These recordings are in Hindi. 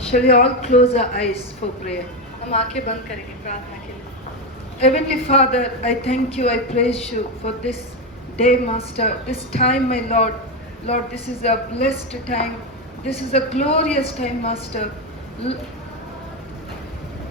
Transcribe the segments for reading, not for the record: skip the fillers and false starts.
Shall we all close our eyes for prayer? हम आंखें बंद करेंगे प्रार्थना के लिए। Heavenly Father, I thank you, I praise you for this day, Master, this time, my Lord. Lord, this is a blessed time. This is a glorious time, Master.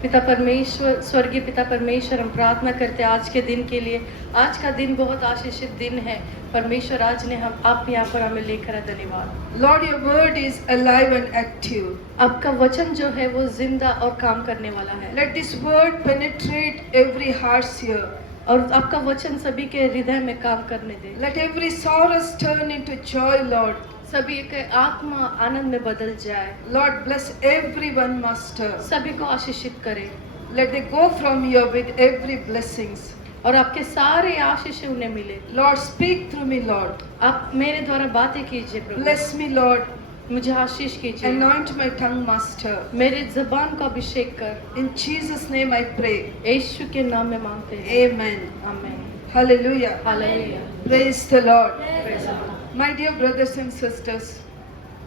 पिता परमेश्वर, स्वर्गीय पिता परमेश्वर, हम प्रार्थना करते हैं आज के दिन के लिए। आज का दिन बहुत आशीषित दिन है परमेश्वर। आज ने हम आप यहाँ पर हमें लेकर आए, धन्यवाद। Lord, your word is alive and active. आपका वचन जो है वो जिंदा और काम करने वाला है। Let this word penetrate every heart here. और आपका वचन सभी के हृदय में काम करने दे। Let every sorrow turn into joy, Lord. सभी के आत्मा आनंद में बदल जाए। Lord, bless everyone, Master. सभी को आशीषित करे। Let they go from here with every blessings. और आपके सारे आशीष उन्हें मिले। Lord, speak through me, Lord. आप मेरे द्वारा बातें कीजिए प्रभु। Bless me, Lord. मुझे आशीष कीजिए। Anoint my tongue, Master. मेरे ज़बान को अभिषेक कर। In Jesus' name I pray. यीशु के नाम में मांगते हैं। Amen. आमीन। Hallelujah. Hallelujah. Praise the Lord. Praise the Lord। My dear brothers and sisters,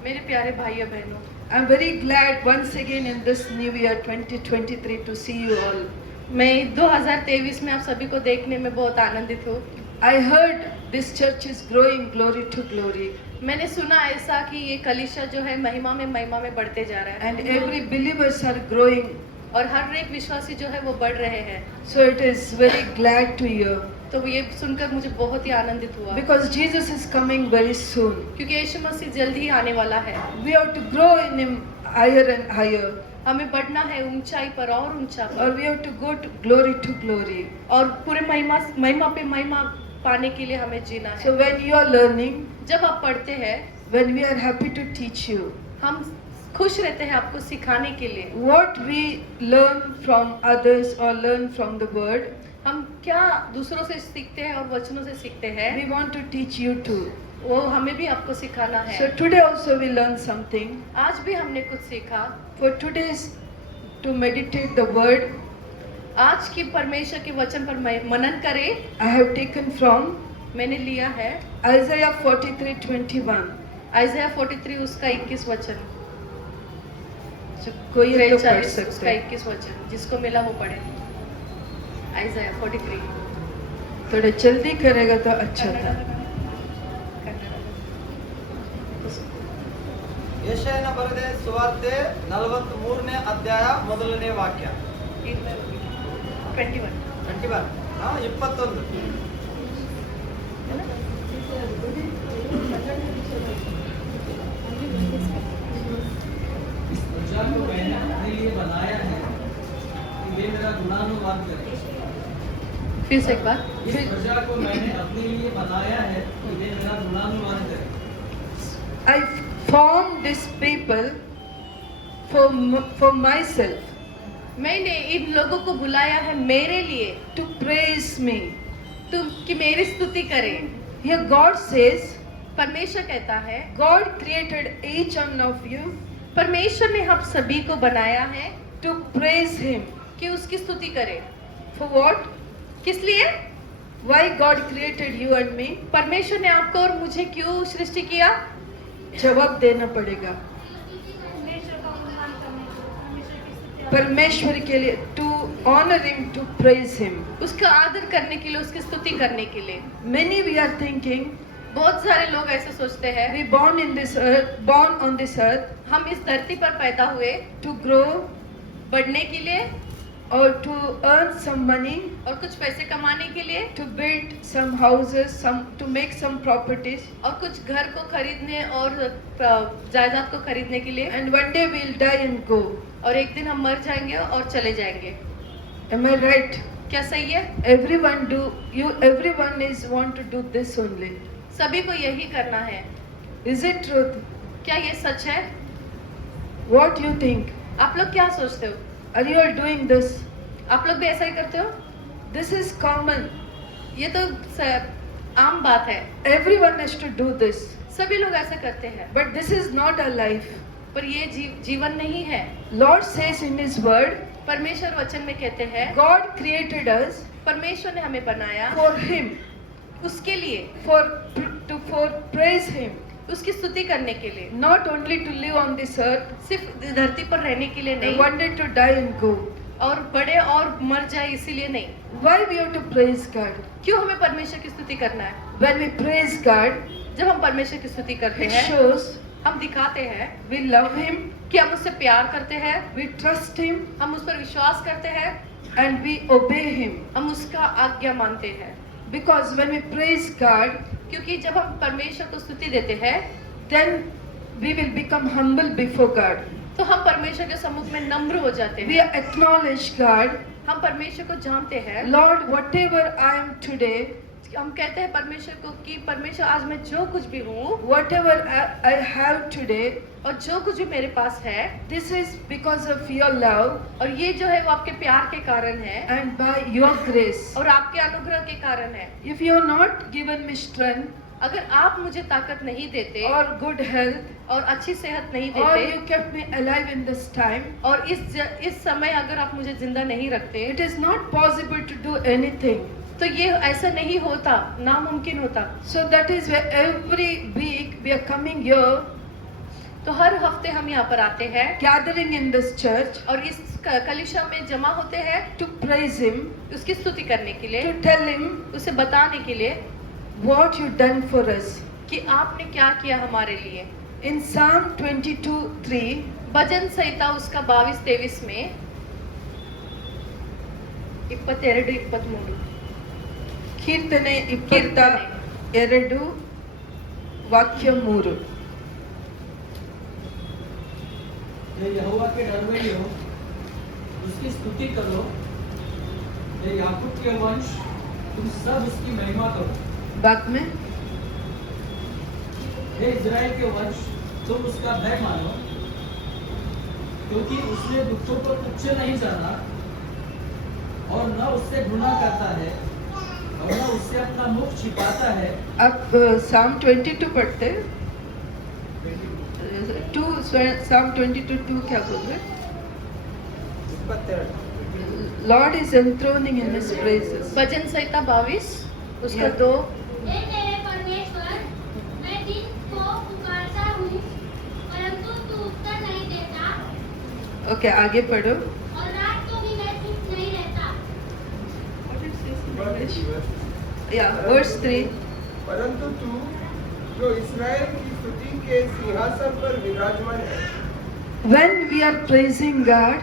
मेरे प्यारे भाइयों बहनों, I'm very glad once again in this new year 2023 to see you all. मैं 2023 में आप सभी को देखने में बहुत आनंदित हूँ। I heard this church is growing glory to glory. मैंने सुना ऐसा कि ये कलीसिया जो है महिमा में बढ़ते जा रहा है। And every believers are growing. और हर एक विश्वासी जो है वो बढ़ रहे हैं। So it is very glad to hear. तो ये सुनकर मुझे बहुत ही आनंदित हुआ। Because Jesus is coming very soon. क्योंकि यीशु मसीह जल्दी ही आने वाला है। We have to grow in Him higher and higher. हमें बढ़ना है ऊंचाई पर और ऊंचा पर। Or we have to go to glory. और पूरे महिमा पे महिमा पाने के लिए हमें जीना है। So when you are learning, जब आप पढ़ते हैं, when we are happy to teach you, हम खुश रहते हैं आपको सिखाने के लिए। what we learn from others or learn from the word, हम क्या दूसरों से सीखते हैं और वचनों से सीखते हैं, we want to teach you too. वो हमें भी आपको सिखाना है। So today also we learn something. आज भी हमने कुछ सीखा। For today's to meditate the word, आज की परमेश्वर के वचन पर मनन करें। I have taken from मैंने लिया है Isaiah 43:21. आइज़ाया 43 उसका 21 वचन। So कोई एक तो पढ़ 43 सकते उसका हैं. 21 वचन, जिसको मिला वो पढ़े। आइज़ाया 43 थोड़ा जल्दी करेगा तो अच्छा था. ಯೆಶಾಯನ ಬರೆದ ಸುವಾರ್ತೆ 43ನೇ ಅಧ್ಯಾಯ ಮೊದಲನೇ ವಾಕ್ಯ. 21 21. इस प्रजा को मैंने अपने लिए बनाया है कि वे मेरा गुणानुवाद करें। फिर से एक बार। इस प्रजा को मैंने अपने लिए बनाया है कि वे मेरा गुणानुवाद करें। I formed this people for myself, मैंने इन लोगों को बुलाया है मेरे लिए, to praise me. तुम कि मेरी स्तुति करें। Here God says, परमेश्वर कहता है, God created each one of you परमेश्वर ने हम सभी को बनाया है to praise Him. कि उसकी स्तुति करें। For what? किस लिए? Why God created you and me? परमेश्वर ने आपको और मुझे क्यों सृष्टि किया? जवाब देना पड़ेगा. परमेश्वर के लिए, to honor Him, to praise Him. उसका आदर करने के लिए, उसकी स्तुति करने के लिए। Many we are thinking, बहुत सारे लोग ऐसे सोचते हैं, we born on this earth हम इस धरती पर पैदा हुए to grow बढ़ने के लिए or to earn some money, और कुछ पैसे कमाने के लिए to build some houses, to make some properties, और कुछ घर को खरीदने और जायदाद को खरीदने के लिए, and one day we'll die and go. और एक दिन हम मर जाएंगे और चले जाएंगे। Am I right? क्या सही है? Everyone is want to do this only. सभी को यही करना है। Is it truth? क्या ये सच है? What you think? आप लोग क्या सोचते हो? Are you all doing this? आप लोग भी ऐसा ही करते हो? This is common. ये तो आम बात है। Everyone has to do this. सभी लोग ऐसा करते हैं। But this is not a life. पर ये जीवन नहीं है। Lord says in His word, परमेश्वर वचन में कहते हैं, God created us परमेश्वर ने हमें बनाया for Him, उसके लिए, for praise Him. उसकी स्तुति करने के लिए, not only to live on this earth, सिर्फ धरती पर रहने के लिए नहीं, one day to die and go. और बढ़े और मर जाए इसीलिए नहीं। Why we have to praise God? क्यों हमें परमेश्वर की स्तुति करना है? When we praise God, जब हम परमेश्वर की स्तुति करते it हैं, shows हम दिखाते हैं we love Him, कि हम उससे प्यार करते हैं, we trust Him, हम उस पर विश्वास करते हैं, and we obey Him. हम उसका आज्ञा मानते हैं। Because when we praise God, क्योंकि जब हम परमेश्वर को स्तुति देते हैं, then we will become humble before God. तो हम परमेश्वर के सम्मुख में नम्र हो जाते We हैं। acknowledge God, हम परमेश्वर को जानते हैं। Lord, whatever I am today, हम कहते हैं परमेश्वर को कि परमेश्वर आज मैं जो कुछ भी हूँ whatever I have today, और जो कुछ भी मेरे पास है, this is because of your love और ये जो है वो आपके प्यार के कारण है and by your grace. और आपके अनुग्रह के कारण है। If you have not given me strength अगर आप मुझे ताकत नहीं देते or good health, और अच्छी सेहत नहीं or देते you kept me alive in this time, और इस समय अगर आप मुझे जिंदा नहीं रखते, it is not possible to do anything. तो ये ऐसा नहीं होता, नामुमकिन होता। So that is why every week we are coming here, तो हर हफ्ते हम यहाँ पर आते हैं gathering in this church और इस कलीसिया में जमा होते हैं to praise Him, उसकी स्तुति करने के लिए, to tell Him उसे बताने के लिए what you done for us. कि आपने क्या किया हमारे लिए। In Psalm 22:3, भजन संहिता उसका 22-23 में 22-23 ಕೀರ್ತನೆ 22 ವಾಕ್ಯ 3. ये यहोवा के डर में हो, उसकी स्तुति करो। ये याकूब के वंश, तुम सब उसकी महिमा करो। बाद में हे इज़राइल के वंश, तुम उसका भय मानो, क्योंकि उसने दुष्टों को तुच्छ नहीं जाना और न उससे घृणा करता है और न उससे अपना मुख छिपाता है। आप Psalm 22 पढ़ते, 2 Psalm 22:2 क्या बोल रहे? 22 Lord is enthroning in His praises. भजन संहिता 22 उसका Yeah. 2। हे मेरे परमेश्वर, मैं दिन को पुकारता हूँ, परंतु तू उत्तर नहीं देता, ओके, आगे पढ़ो. और रात को भी मैं चुप नहीं रहता। या verse 3. परंतु तू जो इस्राएल की स्तुति के सिंहासन पर विराजमान है, When we are praising God,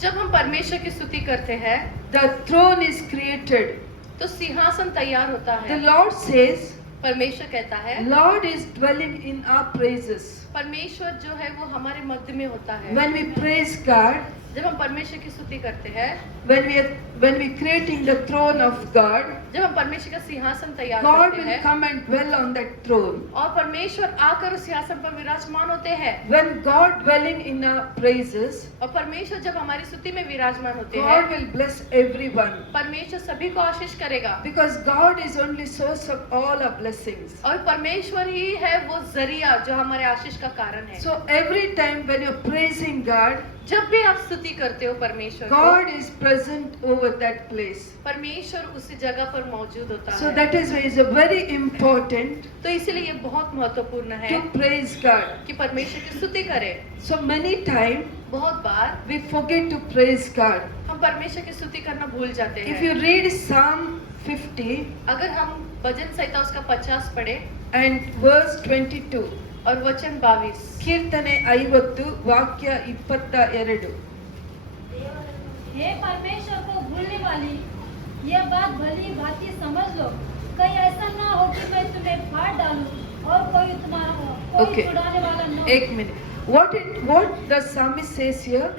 जब हम परमेश्वर की स्तुति करते हैं, the throne is created. तो सिंहासन तैयार होता The है। Lord says, परमेश्वर कहता है, Lord is dwelling in our praises. परमेश्वर जो है वो हमारे मध्य में होता है। When we praise God, जब हम परमेश्वर की स्तुति करते हैं, when we creating the throne of God, जब हम परमेश्वर का सिंहासन तैयार God करते will हैं come and dwell on that throne. और परमेश्वर आकर उस सिंहासन पर विराजमान होते हैं। When God dwelling in our praises, और परमेश्वर जब हमारी स्तुति में विराजमान होते God हैं, will bless everyone. परमेश्वर सभी को आशीष करेगा। Because God is only source of all our blessings. और परमेश्वर ही है वो जरिया जो हमारे आशीष का कारण है। So every time when you're praising God, जब भी आप स्तुति करते हो परमेश्वर को, God is present over that place. परमेश्वर उसी जगह पर मौजूद होता So है। that is why it's a very important तो इसीलिए ये बहुत महत्वपूर्ण है to praise God. कि परमेश्वर की स्तुति करें। So many times बहुत बार we forget to praise God. हम परमेश्वर की स्तुति करना भूल जाते If हैं। you read Psalm 50 अगर हम भजन संहिता उसका 50 पढ़े and verse 22, और वचन 22, ಕೀರ್ತನೆ 50 ವಾಕ್ಯ 22. हे परमेश्वर को भूलने वाली, यह बात भली भांति समझ लो, कहीं ऐसा ना हो कि मैं तुम्हें फाड़ डालूं और कोई Okay. छुड़ाने वाला न हो। एक minute. What the psalmist says here?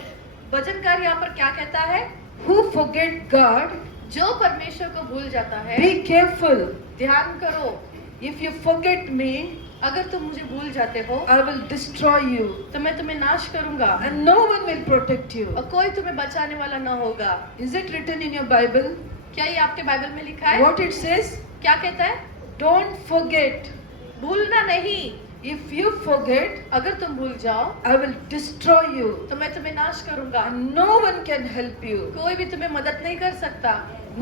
भजनकार यहाँ पर क्या कहता है? Who forget God, जो परमेश्वर को भूल जाता है, be careful. ध्यान करो, If you forget me, अगर तुम मुझे भूल जाते हो I will destroy you तो मैं तुम्हें नाश करूंगा and no one will protect you. और कोई तुम्हें बचाने वाला न होगा। Is it written in your Bible? क्या ये आपके बाइबल में लिखा है? What it says? क्या कहता है? Don't forget. भूलना नहीं। If you forget, अगर तुम भूल जाओ I will destroy you तो मैं तुम्हें नाश करूंगा। and no one can help you. कोई भी तुम्हें मदद नहीं कर सकता।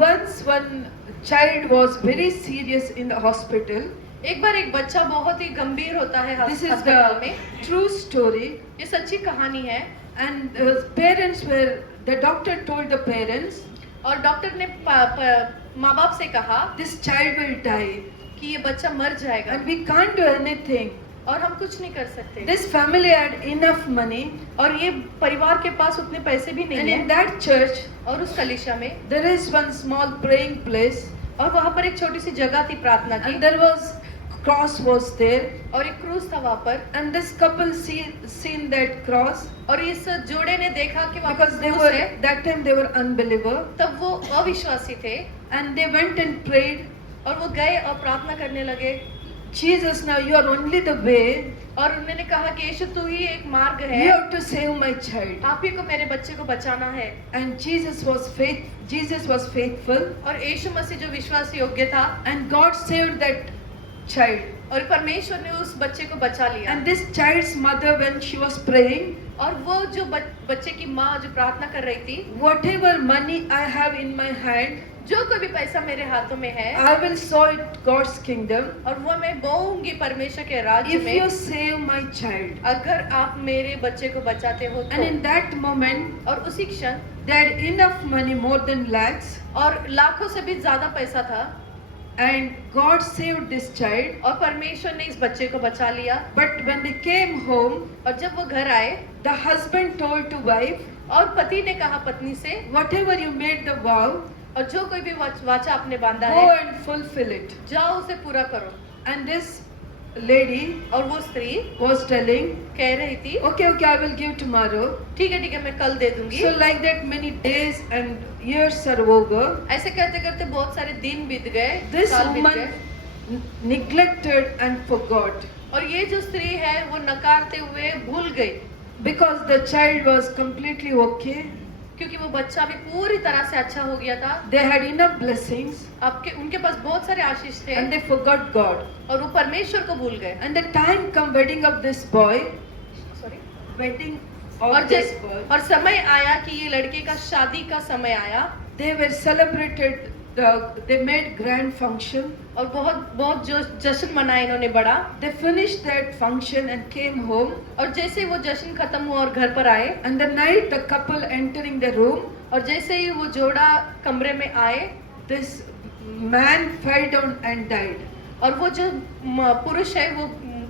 Once one child was very serious in the hospital. एक बार एक बच्चा बहुत ही गंभीर होता है This is अस्पताल the में। true story. ये सच्ची कहानी है। And the doctor told the parents, और डॉक्टर ने माँ बाप से कहा this child will die कि ये बच्चा मर जाएगा and we can't do anything. और हम कुछ नहीं कर सकते। This family had enough money, और ये परिवार के पास उतने पैसे भी and नहीं in है। that church और उस कलीसिया में there is one small praying place, और वहाँ पर एक छोटी सी जगह थी प्रार्थना की, and there was cross was there, और एक क्रूस था वहाँ पर। and this couple seen that cross और इस जोड़े ने देखा कि वहाँ because पर they क्रूस were है। that time they were unbeliever, तब वो अविश्वासी थे and they went and prayed, और वो गए और प्रार्थना करने लगे। Jesus, now you are only the way. और उन्होंने कहा कि यीशु तू ही एक मार्ग You है, have to save my child. आप ही को मेरे बच्चे को बचाना है। And Jesus was faithful, और यीशु मसीह जो विश्वास योग्य था, and God saved that child. और परमेश्वर ने उस बच्चे को बचा लिया। And this child's mother, when she was praying, और वो जो बच्चे की माँ जो प्रार्थना कर रही थी, whatever money I have in my hand, जो कोई भी पैसा मेरे हाथों में है, I will sow it God's kingdom. और वो मैं बोऊंगी परमेश्वर के राज्य If you में, save my child. अगर आप मेरे बच्चे को बचाते हो And in तो। that moment, और उसी क्षण they had enough money, more than lakhs, और लाखों से भी ज्यादा पैसा था, and God saved this child. और परमेश्वर ने इस बच्चे को बचा लिया। But when they came home, और जब वो घर आए, the husband told to wife, और पति ने कहा पत्नी से, whatever you made the vow, और जो कोई भी वाचा आपने बांधा go है, and fulfill it. जाओ उसे पूरा करो। And this lady और वो स्त्री was telling, कह रही थी, okay, I will give tomorrow. ठीक है मैं कल दे दूंगी। So like that many days and years are over. ऐसे करते करते बहुत सारे दिन बीत गए, This साल बीत woman गए, neglected and forgot और ये जो स्त्री है वो नकारते हुए भूल गई, because the child was completely okay. क्योंकि वो बच्चा भी पूरी तरह से अच्छा हो गया था। They had enough blessings उनके पास बहुत सारे आशीष थे, and they forgot God. और वो परमेश्वर को भूल गए। And the time come wedding of this boy, Sorry? wedding और of this boy. और समय आया कि ये लड़के का शादी का समय आया, They were celebrated. They made grand function. और बहुत जो जश्न मनाया इन्होंने बड़ा। They finished that function and came home. और जैसे ही वो जश्न खत्म हुआ और घर पर आए, And the night the couple entering the room, और जैसे ही वो जोड़ा कमरे में आए, this man fell down and died. और वो जो पुरुष है वो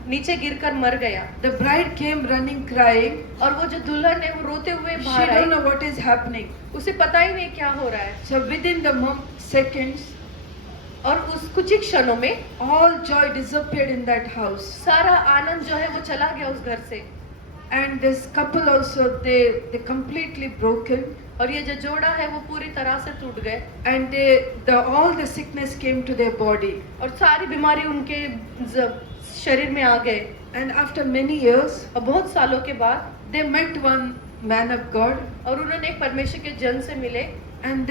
नीचे गिरकर मर गया। The bride came running crying. और वो जो दुल्हन है वो रोते हुए She बाहर don't I, know what is happening. उसे पता ही नहीं क्या हो रहा है। So within the seconds, और उस कुछ ही क्षणों में all joy disappeared in that house. सारा आनंद जो है वो चला गया उस घर से। And this couple also, they completely broken. और ये जो जोड़ा है वो पूरी तरह से टूट गए, And all the sickness came to their body. और सारी बीमारी उनके शरीर में आ गए। And after many years, और बहुत सालों के बाद they met one man of God. और उन्होंने एक परमेश्वर के जन से मिले, And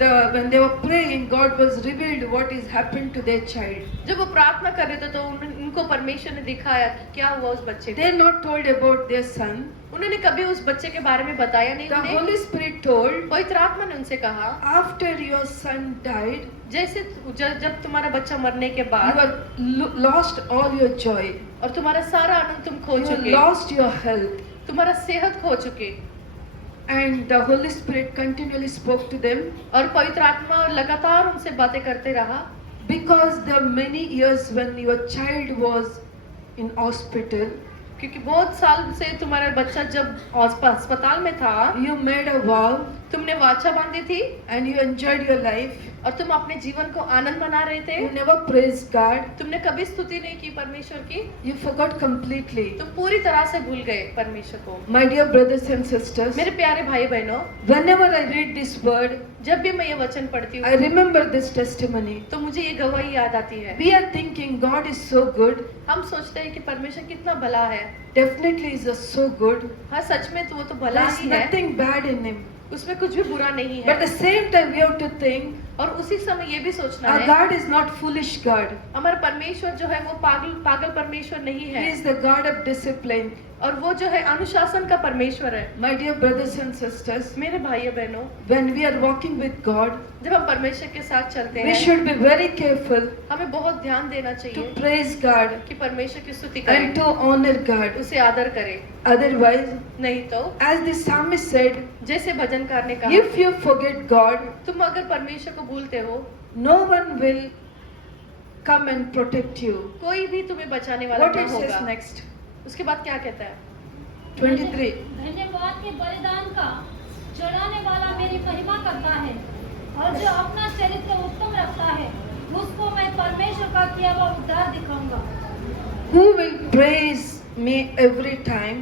when they were praying, God was revealed what is happened to their child. जब वो प्रार्थना कर रहे थे तो उनको परमेश्वर ने दिखाया कि क्या हुआ उस बच्चे They को। not told about their son. उन्होंने कभी उस बच्चे के बारे में बताया नहीं। The उन्हें Holy Spirit told, पवित्र आत्मा ने उनसे कहा, after your son died, जैसे जब तुम्हारा बच्चा मरने के you बाद have lost all your joy. और तुम्हारा सारा आनंद तुम खो You have चुके, lost your health. तुम्हारा सेहत खो चुके। And the Holy Spirit continually spoke to them. और पवित्र आत्मा लगातार उनसे बातें करते रहा, Because the many years when your child was in hospital, क्योंकि बहुत साल से तुम्हारा बच्चा जब अस्पताल में था, you made a vow तुमने वाचा बांधी थी and you enjoyed your life. और तुम अपने जीवन को आनंद मना रहे थे। You never praised God. तुमने कभी स्तुति नहीं की परमेश्वर की, You forgot completely. तुम पूरी तरह से भूल गए परमेश्वर को। My dear brothers and sisters, मेरे प्यारे भाई बहनों, whenever I read this word, जब भी मैं ये वचन पढ़ती I हूँ remember this testimony. तो मुझे ये गवाही याद आती है। We are thinking God is so good. हम सोचते हैं कि परमेश्वर कितना भला है। Definitely is so good. हाँ, सच में तो वो तो भला There's ही है, nothing bad in him. उसमें कुछ भी बुरा नहीं But at है। the same time, we have to think और उसी समय ये भी सोचना Our है God is not foolish God. हमारा परमेश्वर जो है वो पागल परमेश्वर नहीं He है is the God of discipline. और वो जो है अनुशासन का परमेश्वर है। My dear brothers and sisters, मेरे भाइयों बहनों, when we are walking with God, जब हम परमेश्वर के साथ चलते we हैं should be very careful हमें बहुत ध्यान देना to चाहिए praise God कि परमेश्वर की स्तुति and करें, to honor God. उसे आदर करें। Otherwise, नहीं तो as the psalmist said, जैसे भजनकार ने कहा, if you forget God, तुम अगर परमेश्वर को भूलते हो no one will come and protect you. कोई भी तुम्हें बचाने वाला What ना it says होगा। next? उसके बाद क्या कहता है? 23. धन्यवाद के बलिदान का चढ़ाने वाला मेरी महिमा करता है और जो अपना चरित्र उत्तम रखता है उसको मैं परमेश्वर का किया हुआ उद्धार दिखाऊंगा। Who will praise me every time?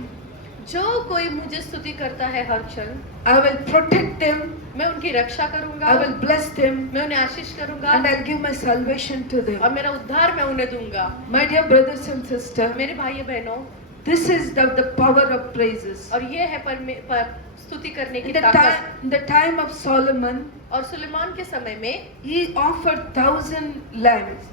जो कोई मुझे स्तुति करता है हर क्षण, I will protect them, मैं उनकी रक्षा करूंगा, I will bless them, मैं उन्हें आशीष करूंगा and I'll give my salvation to और them. मेरा उद्धार मैं उन्हें दूंगा। My dear brothers and sisters, मेरे भाइयों बहनों, this is the power of praises. और ये है स्तुति करने की In the ताकत। in the time of Solomon, और सुलेमान के समय में he offered 1,000 lambs.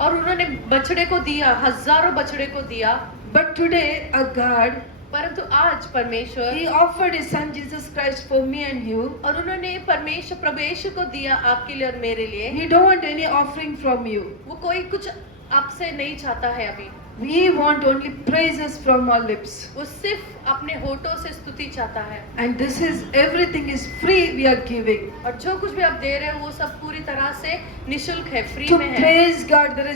और उन्होंने बछड़े को दिया, हजारों बछड़े को दिया। But today, a God, परंतु आज परमेश्वर he offered his son Jesus Christ for me and you. और उन्होंने परमेश्वर प्रभु यीशु को दिया आपके लिए और मेरे लिए। He don't want any offering from you. वो कोई कुछ आपसे नहीं चाहता है अभी, We want only praises from our lips. वो सिर्फ अपने होठों से स्तुति चाहता है। And this is, everything is free we are giving. और जो कुछ भी आप दे रहे हो वो सब पूरी तरह से निशुल्क है, फ्री To में है praise God, there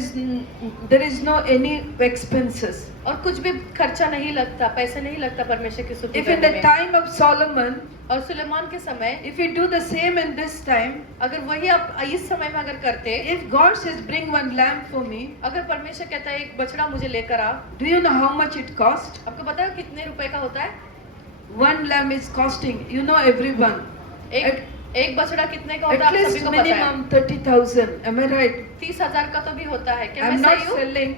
is no any expenses. और कुछ भी खर्चा नहीं लगता, पैसे नहीं लगता परमेश्वर की स्तुति If in करने the में। time of Solomon, और सुलेमान के समय if we do the same in this time, अगर वही आप इस समय में अगर करते, if God says bring one lamb for me, अगर परमेश्वर कहता है एक बछड़ा मुझे लेकर आ, do you know how much it cost? आपको पता है कितने रुपए का होता है? One lamb is costing, you know everyone, एक बछड़ा कितने का होता at है आप सभी least को पता है। minimum 30,000. Am I right? 30,000 का तो भी होता है। क्या I'm मैं not सही हूँ? selling,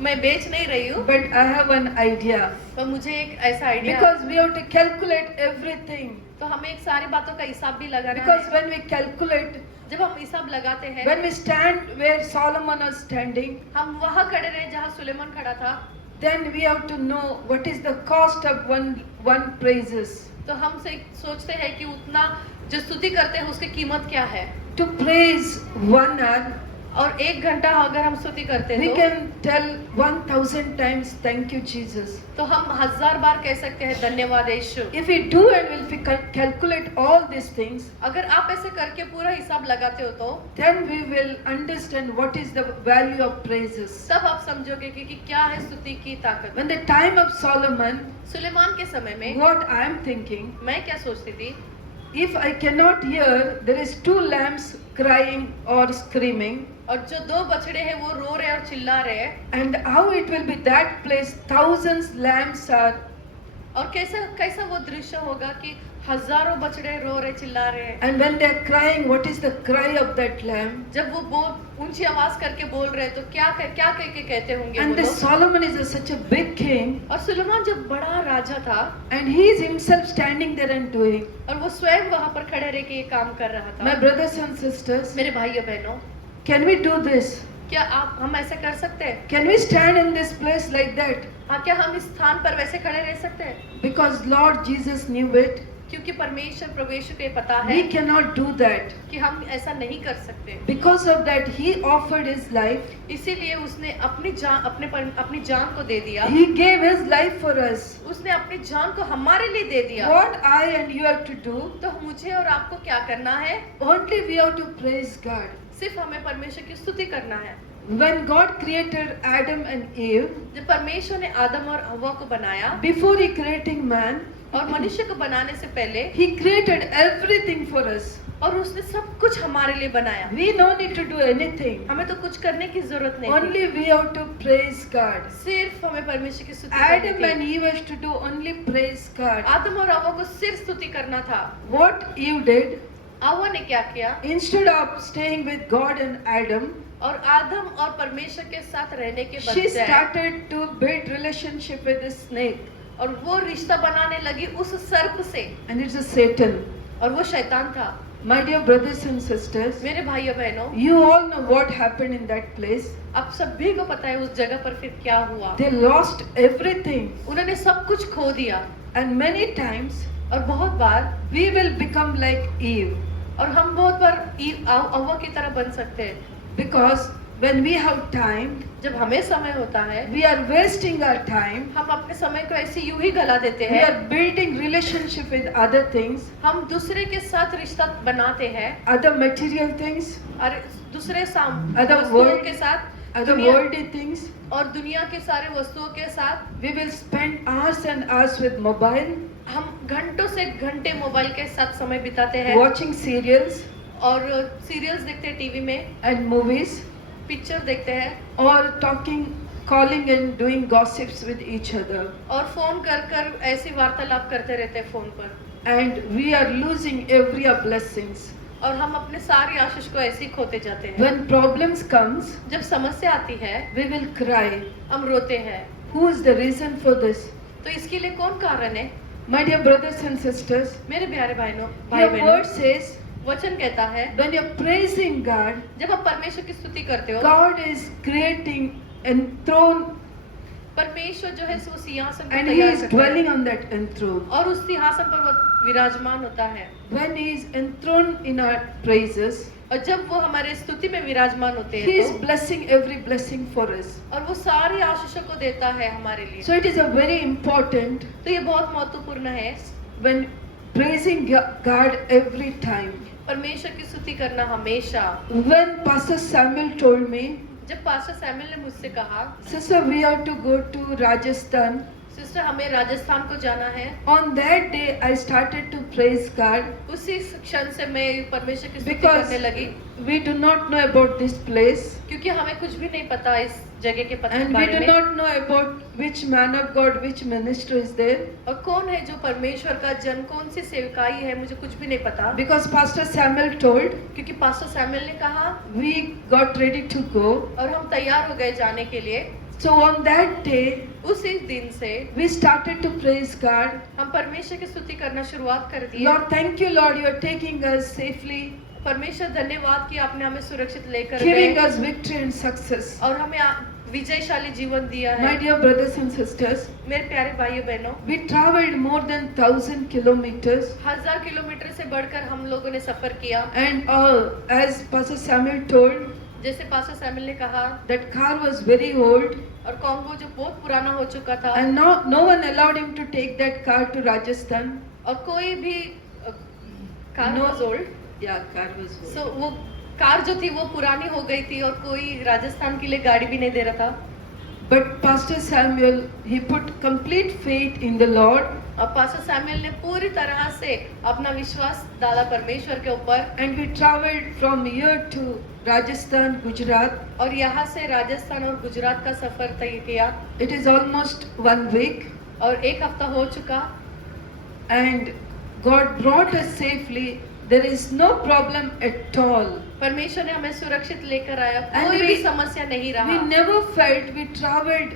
मैं बेच नहीं रही हूँ, but I have an idea. पर मुझे एक ऐसा idea, Because we have to calculate everything. तो हमें एक सारी बातों का हिसाब भी लगाना Because है। when we calculate, जब हम हिसाब लगाते हैं, when we stand where Solomon was standing, हम वहाँ खड़े रहे जहाँ सुलेमान खड़ा था, then we have to know what is the cost of one praises. तो हम से सोचते हैं कि उतना जो स्तुति करते हैं उसकी कीमत क्या है। To praise 1 hour, और 1 घंटा अगर हम स्तुति करते we हैं can tell 1,000 times thank you Jesus. तो हम 1000 बार कह सकते हैं धन्यवाद यीशु। If we do and if we calculate all these things, अगर आप ऐसे करके पूरा हिसाब लगाते हो तो then we will understand what is the value of praises. तब आप समझोगे कि क्या है स्तुति की ताकत। When the time of Solomon, Suleman के समय में what I am thinking, मैं क्या सोचती थी, if I cannot hear, there is 2 lambs crying or screaming, और जो 2 बछड़े हैं वो रो रहे और चिल्ला रहे हैं, and how it will be that place, thousands lambs are, और कैसा वो दृश्य होगा कि हजारों बछड़े रो रहे चिल्ला रहे हैं। and when they are crying, what is the cry of that lamb? जब वो ऊंची आवाज करके बोल रहे हैं तो क्या कह के कहते होंगे And वो this लोग। Solomon is such a big king, और सुलेमान जब बड़ा राजा था and he is himself standing there and doing. और वो स्वयं वहां पर खड़े रह के ये काम कर रहा My था। brothers and sisters, मेरे भाइयों बहनों, can we do this? क्या हम ऐसा कर सकते हैं? Can we stand in this place like that? हाँ, क्या हम इस स्थान पर वैसे खड़े रह सकते हैं? Because Lord Jesus knew it. क्योंकि परमेश्वर प्रभु यीशु को ये पता है We cannot do that. कि हम ऐसा नहीं कर सकते। Because of that, he offered his life. इसीलिए उसने अपनी जान को दे दिया। He gave his life for us. उसने अपनी जान को हमारे लिए दे दिया। What I and you have to do, तो मुझे और आपको क्या करना है? only we have to praise God. सिर्फ हमें परमेश्वर की स्तुति करना है। When God created Adam and Eve, जब परमेश्वर ने आदम और हव्वा को बनाया before he creating man, और मनुष्य को बनाने से पहले, he created everything for us. और उसने सब कुछ हमारे लिए बनाया। We no need to do anything. हमें तो कुछ करने की जरूरत नहीं थी। Only we have to praise God. सिर्फ हमें परमेश्वर की स्तुति Adam करनी and थी। Eve has to do only praise God. आदम और हव्वा को सिर्फ स्तुति करना था। What Eve did, हव्वा ने क्या किया? instead of staying with God and Adam, और आदम और परमेश्वर के साथ रहने के she बजाय started to build relationship with the snake, और वो रिश्ता बनाने लगी उस सर्प से, and it's a Satan. और वो शैतान था। My dear brothers and sisters, मेरे भाइयों बहनों, you all know what happened in that place. आप सभी को पता है उस जगह पर फिर क्या हुआ। They lost everything. उन्होंने सब कुछ खो दिया। And many times और बहुत बार we will become like Eve. और हम बहुत बार हव्वा की तरह बन सकते हैं, Because when we have time, जब हमें समय होता है we are wasting our time. हम अपने समय को ऐसे यूं ही गला देते We हैं। are building relationship with other things, हम दूसरे के साथ रिश्ता बनाते हैं other material things, और दूसरे Other वस्तुओं world- के साथ other दुनिया- worldly things. और दुनिया के सारे वस्तुओं के साथ We will spend hours and hours with mobile, हम घंटों से घंटे मोबाइल के साथ समय बिताते हैं watching serials और सीरियल्स देखते हैं टीवी में, and movies, पिक्चर देखते हैं or talking, calling and doing gossips with each other. और फोन कर कर ऐसी वार्तालाप करते रहते हैं फोन पर, And we are losing every our blessings. और हम अपने सारी आशीष को ऐसे ही खोते जाते हैं। When problems comes, जब समस्या आती है we will cry. हम रोते हैं। Who is the reason for this? तो इसके लिए कौन कारण है? My dear brothers and sisters, मेरे प्यारे भाई your बहनों, word says, वचन कहता है when you're praising God, जब आप परमेश्वर की स्तुति करते हो, God is creating enthroned परमेश्वर जो है वो सिंहासन को and He तैयार is करता dwelling है on that enthroned. और उस सिंहासन पर वो विराजमान होता है। When He is enthroned in our praises, और जब वो हमारे स्तुति में विराजमान होते He is हैं blessing every blessing for us. और वो सारी आशीषों को देता है हमारे लिए। So it is a very important तो ये बहुत महत्वपूर्ण है when praising God every time. परमेश्वर की स्तुति करना हमेशा। When Pastor Samuel told me, जब पास्टर सैमुअल ने मुझसे कहा, Sister, we have to go to Rajasthan. Sister हमें राजस्थान को जाना है, On that day, I started to praise God उसी क्षण से मैं परमेश्वर की स्तुति because करने लगी, we do not know about this place क्योंकि हमें कुछ भी नहीं पता इस जगह के and we बारे do में, not know about which man of God, which minister is there. और कौन है जो परमेश्वर का जन, कौन सी सेवकाई है, मुझे कुछ भी नहीं पता। Because Pastor Samuel told, क्योंकि पास्टर सैमुअल ने कहा we got ready to go. और हम तैयार हो गए जाने के लिए। So on that day, उसी दिन से we started to praise God. हम परमेश्वर की स्तुति करना शुरुआत कर दिए। Lord, thank you, Lord, you are taking us safely, परमेश्वर धन्यवाद कि आपने हमें सुरक्षित लेकर giving गए us victory and success. और हमें विजयशाली जीवन दिया My है। dear brothers and sisters, मेरे प्यारे भाइयों बहनों, we traveled more than 1,000 kilometers. 1000 kilometre से बढ़कर हम लोगों ने सफर किया। And as Pastor Samuel told, जैसे पास्टर सैमुअल ने कहा, that car was very old और कॉन्गो जो बहुत पुराना हो चुका था and no one allowed him to take that car to Rajasthan. और कोई भी car No. Was old, Yeah, car was old. सो वो कार जो थी वो पुरानी हो गई थी और कोई राजस्थान के लिए गाड़ी भी नहीं दे रहा था। But Pastor Samuel, he put complete faith in the Lord और पास्टर सैमुअल ने पूरी तरह से अपना विश्वास डाला परमेश्वर के ऊपर and we traveled from here to Rajasthan, Gujarat. और यहाँ से राजस्थान और गुजरात का सफर तय किया It is almost 1 week और एक हफ्ता हो चुका and God brought us safely. There is no problem at all. परमेश्वर ने हमें सुरक्षित लेकर आया, And कोई we- भी समस्या नहीं We रहा। never felt we traveled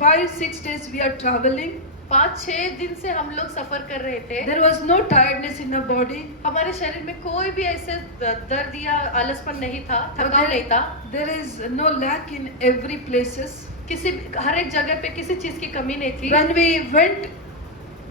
5-6 days we are traveling. 5-6 दिन से हम लोग सफर कर रहे थे, There was no tiredness in our body. हमारे शरीर में कोई भी ऐसे दर्द या आलसपन नहीं था, But थकान नहीं था। there is no lack in every places. हर एक जगह पे किसी चीज की कमी नहीं थी। When we went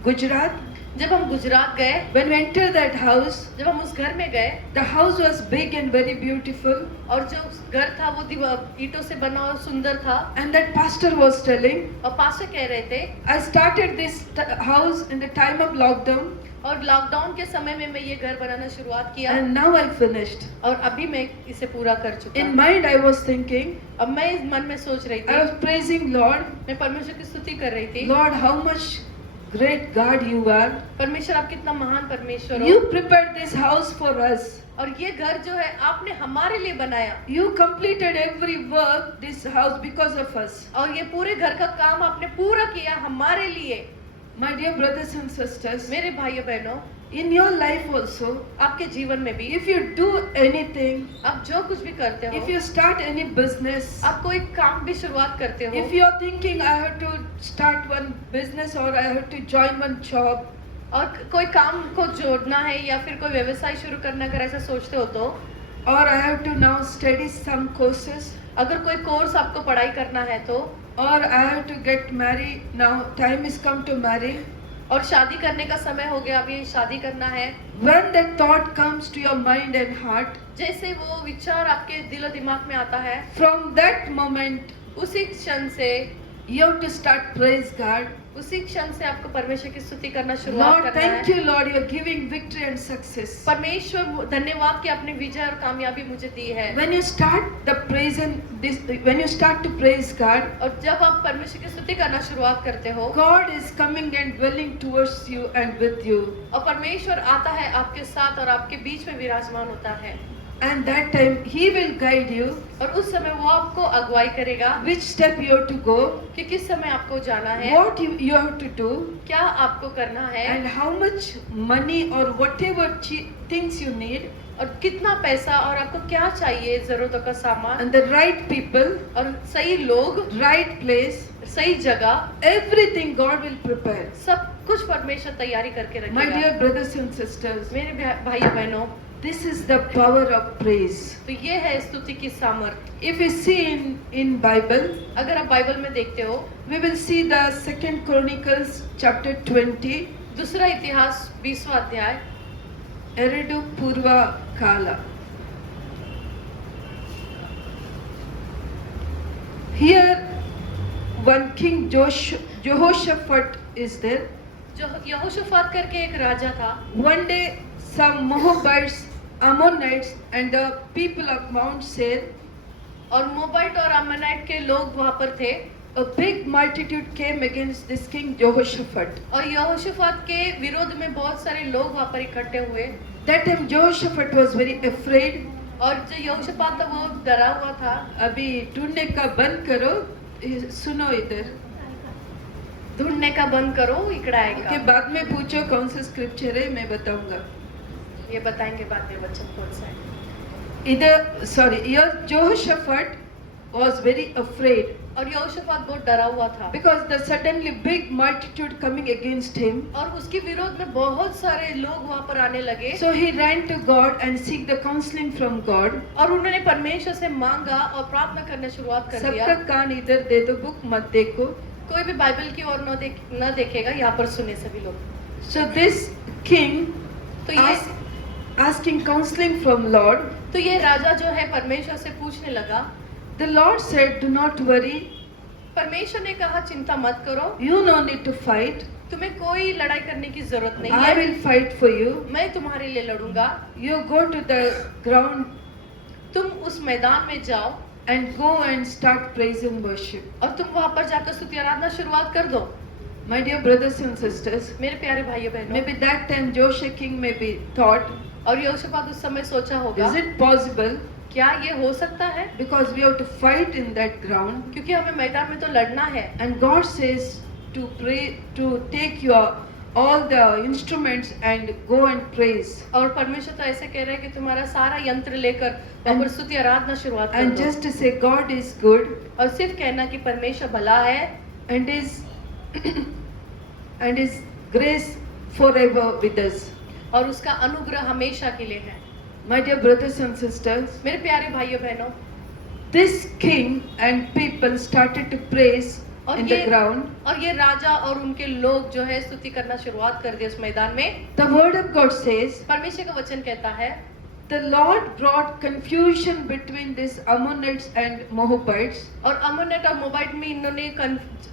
Gujarat, जब हम गुजरात गए, when we entered that house, जब हम उस घर में गए the house was big and very beautiful. और जो घर था वो ईंटों से बना और सुंदर था। And that pastor was telling, और पास्टर कह रहे थे, I started this house in the time of lockdown और लॉकडाउन के समय में मैं ये घर बनाना शुरुआत किया and now I finished. और अभी मैं इसे पूरा कर चुका। In mind I was thinking, अब मैं इस मन में सोच रही I was थी, praising Lord, मैं परमेश्वर की स्तुति कर रही थी। Lord, how much great God you are. परमेश्वर आप कितना महान परमेश्वर हो You prepared this house for us. और ये घर जो है आपने हमारे लिए बनाया You completed every work this house because of us. और ये पूरे घर का काम आपने पूरा किया हमारे लिए। My dear brothers and sisters, मेरे भाइयों बहनों, in your life also, आपके जीवन में भी if you do anything, आप जो कुछ भी करते हो, if you start any business, आप कोई काम भी शुरुआत करते हो, if you are thinking I have to start one business or I have to join one job, और कोई काम को जोड़ना है या फिर कोई व्यवसाय शुरू करना अगर ऐसा सोचते हो तो, or I have to now study some courses, अगर कोई कोर्स आपको पढ़ाई करना है तो, or I have to get married, now time is come to marry. और शादी करने का समय हो गया, अभी शादी करना है। When that thought comes to your mind and heart, जैसे वो विचार आपके दिल और दिमाग में आता है, from that moment उसी क्षण से you have to start praise God. उसी क्षण से आपको परमेश्वर की स्तुति करना शुरुआत Lord, करना thank है। you, Lord, you are giving victory and success. परमेश्वर धन्यवाद कि आपने विजय और कामयाबी मुझे दी है। When you start the praise and this, when you start to praise God, और जब आप परमेश्वर की स्तुति करना शुरुआत करते हो, God is coming and dwelling towards you and with you. और परमेश्वर आता है आपके साथ और आपके बीच में विराजमान होता है, And that time He will guide you और उस समय वो आपको अगुवाई करेगा which step you have to go, कि किस समय आपको जाना है, what you have to do, क्या आपको करना है, and how much money or whatever things you need, और कितना पैसा और आपको क्या चाहिए, जरूरतों का सामान, and the right people, और सही लोग, right place, सही जगह, everything God will prepare. सब कुछ परमेश्वर तैयारी करके My रखेगा। dear brothers and sisters, मेरे भाइयों बहनों, this is the power of praise. तो ये है स्तुति की सामर्थ। If we see in Bible, अगर आप बाइबल में देखते हो, we will see the 2 Chronicles chapter 20, दूसरा इतिहास 20वां अध्याय, Eredu Purva Kala. Here, one king Jehoshaphat is there. जो यहोशाफात करके एक राजा था। One day, some Moabites, Ammonites, and the people of Mount Seir, और मोबाइट और अम्मोनाइट के लोग वहां पर थे, a big multitude came against this king Jehoshaphat. और यहोशाफात के विरोध में बहुत सारे लोग वहां पर इकट्ठे हुए। That time Jehoshaphat was very afraid. और जो यहोशाफात था वो डरा हुआ था। अभी ढूंढने का बंद करो, सुनो इधर। ढूंढने का बंद करो, इकड़ा के आएगा। बाद में पूछो कौन सा स्क्रिप्चर है, मैं बताऊंगा। ये बताएंगे बाद में बच्चों कौन सा है। इधर sorry, Jehoshaphat was very afraid और यहोशाफात बहुत डरा हुआ था, because the suddenly big multitude coming against him. और उसके विरोध में बहुत सारे लोग वहां पर आने लगे। So he ran to God and seek the counseling from God. और उन्होंने परमेश्वर से मांगा और प्रार्थना करना शुरुआत कर दिया। सबका कान इधर दे दो, बुक मत देखो। कोई भी बाइबल की ओर न देखेगा, यहाँ पर सुने सभी लोग। So this king तो ये asking counseling from Lord. तो ये राजा जो है परमेश्वर से पूछने लगा। The Lord said, "Do not worry. परमेश्वर ने कहा चिंता मत करो, You no need to fight. तुम्हें कोई लड़ाई करने की जरूरत नहीं I है, will fight for you. मैं तुम्हारे लिए लड़ूंगा। You go to the ground तुम उस मैदान में जाओ and go and start praise and worship." और तुम वहां पर जाकर स्तुति आराधना शुरुआत कर दो। My dear brothers and sisters, मेरे प्यारे भाइयों बहनों, maybe that time Joshua king may be thought, और यहोशाफात उस समय सोचा होगा, is it possible? क्या ये हो सकता है? Because we have to fight in that ground. क्योंकि हमें मैदान में तो लड़ना है। And God says to pray, to take your all the instruments and go and praise. और परमेश्वर तो ऐसे कह रहा है कि तुम्हारा सारा यंत्र लेकर वहां पर स्तुति आराधना शुरुआत कर And दो। just to say God is good और सिर्फ कहना कि परमेश्वर भला है and His and His grace forever with us. और उसका अनुग्रह हमेशा के लिए है। My dear brothers and sisters, मेरे प्यारे भाइयों बहनों, this king and people started to praise और in ये the ground. और ये राजा और उनके लोग जो है स्तुति करना शुरुआत कर दिए उस मैदान में। The word of God says, परमेश्वर का वचन कहता है, the Lord brought confusion between these Ammonites and Moabites. और अम्मोनाइट और मोबाइट में इन्होंने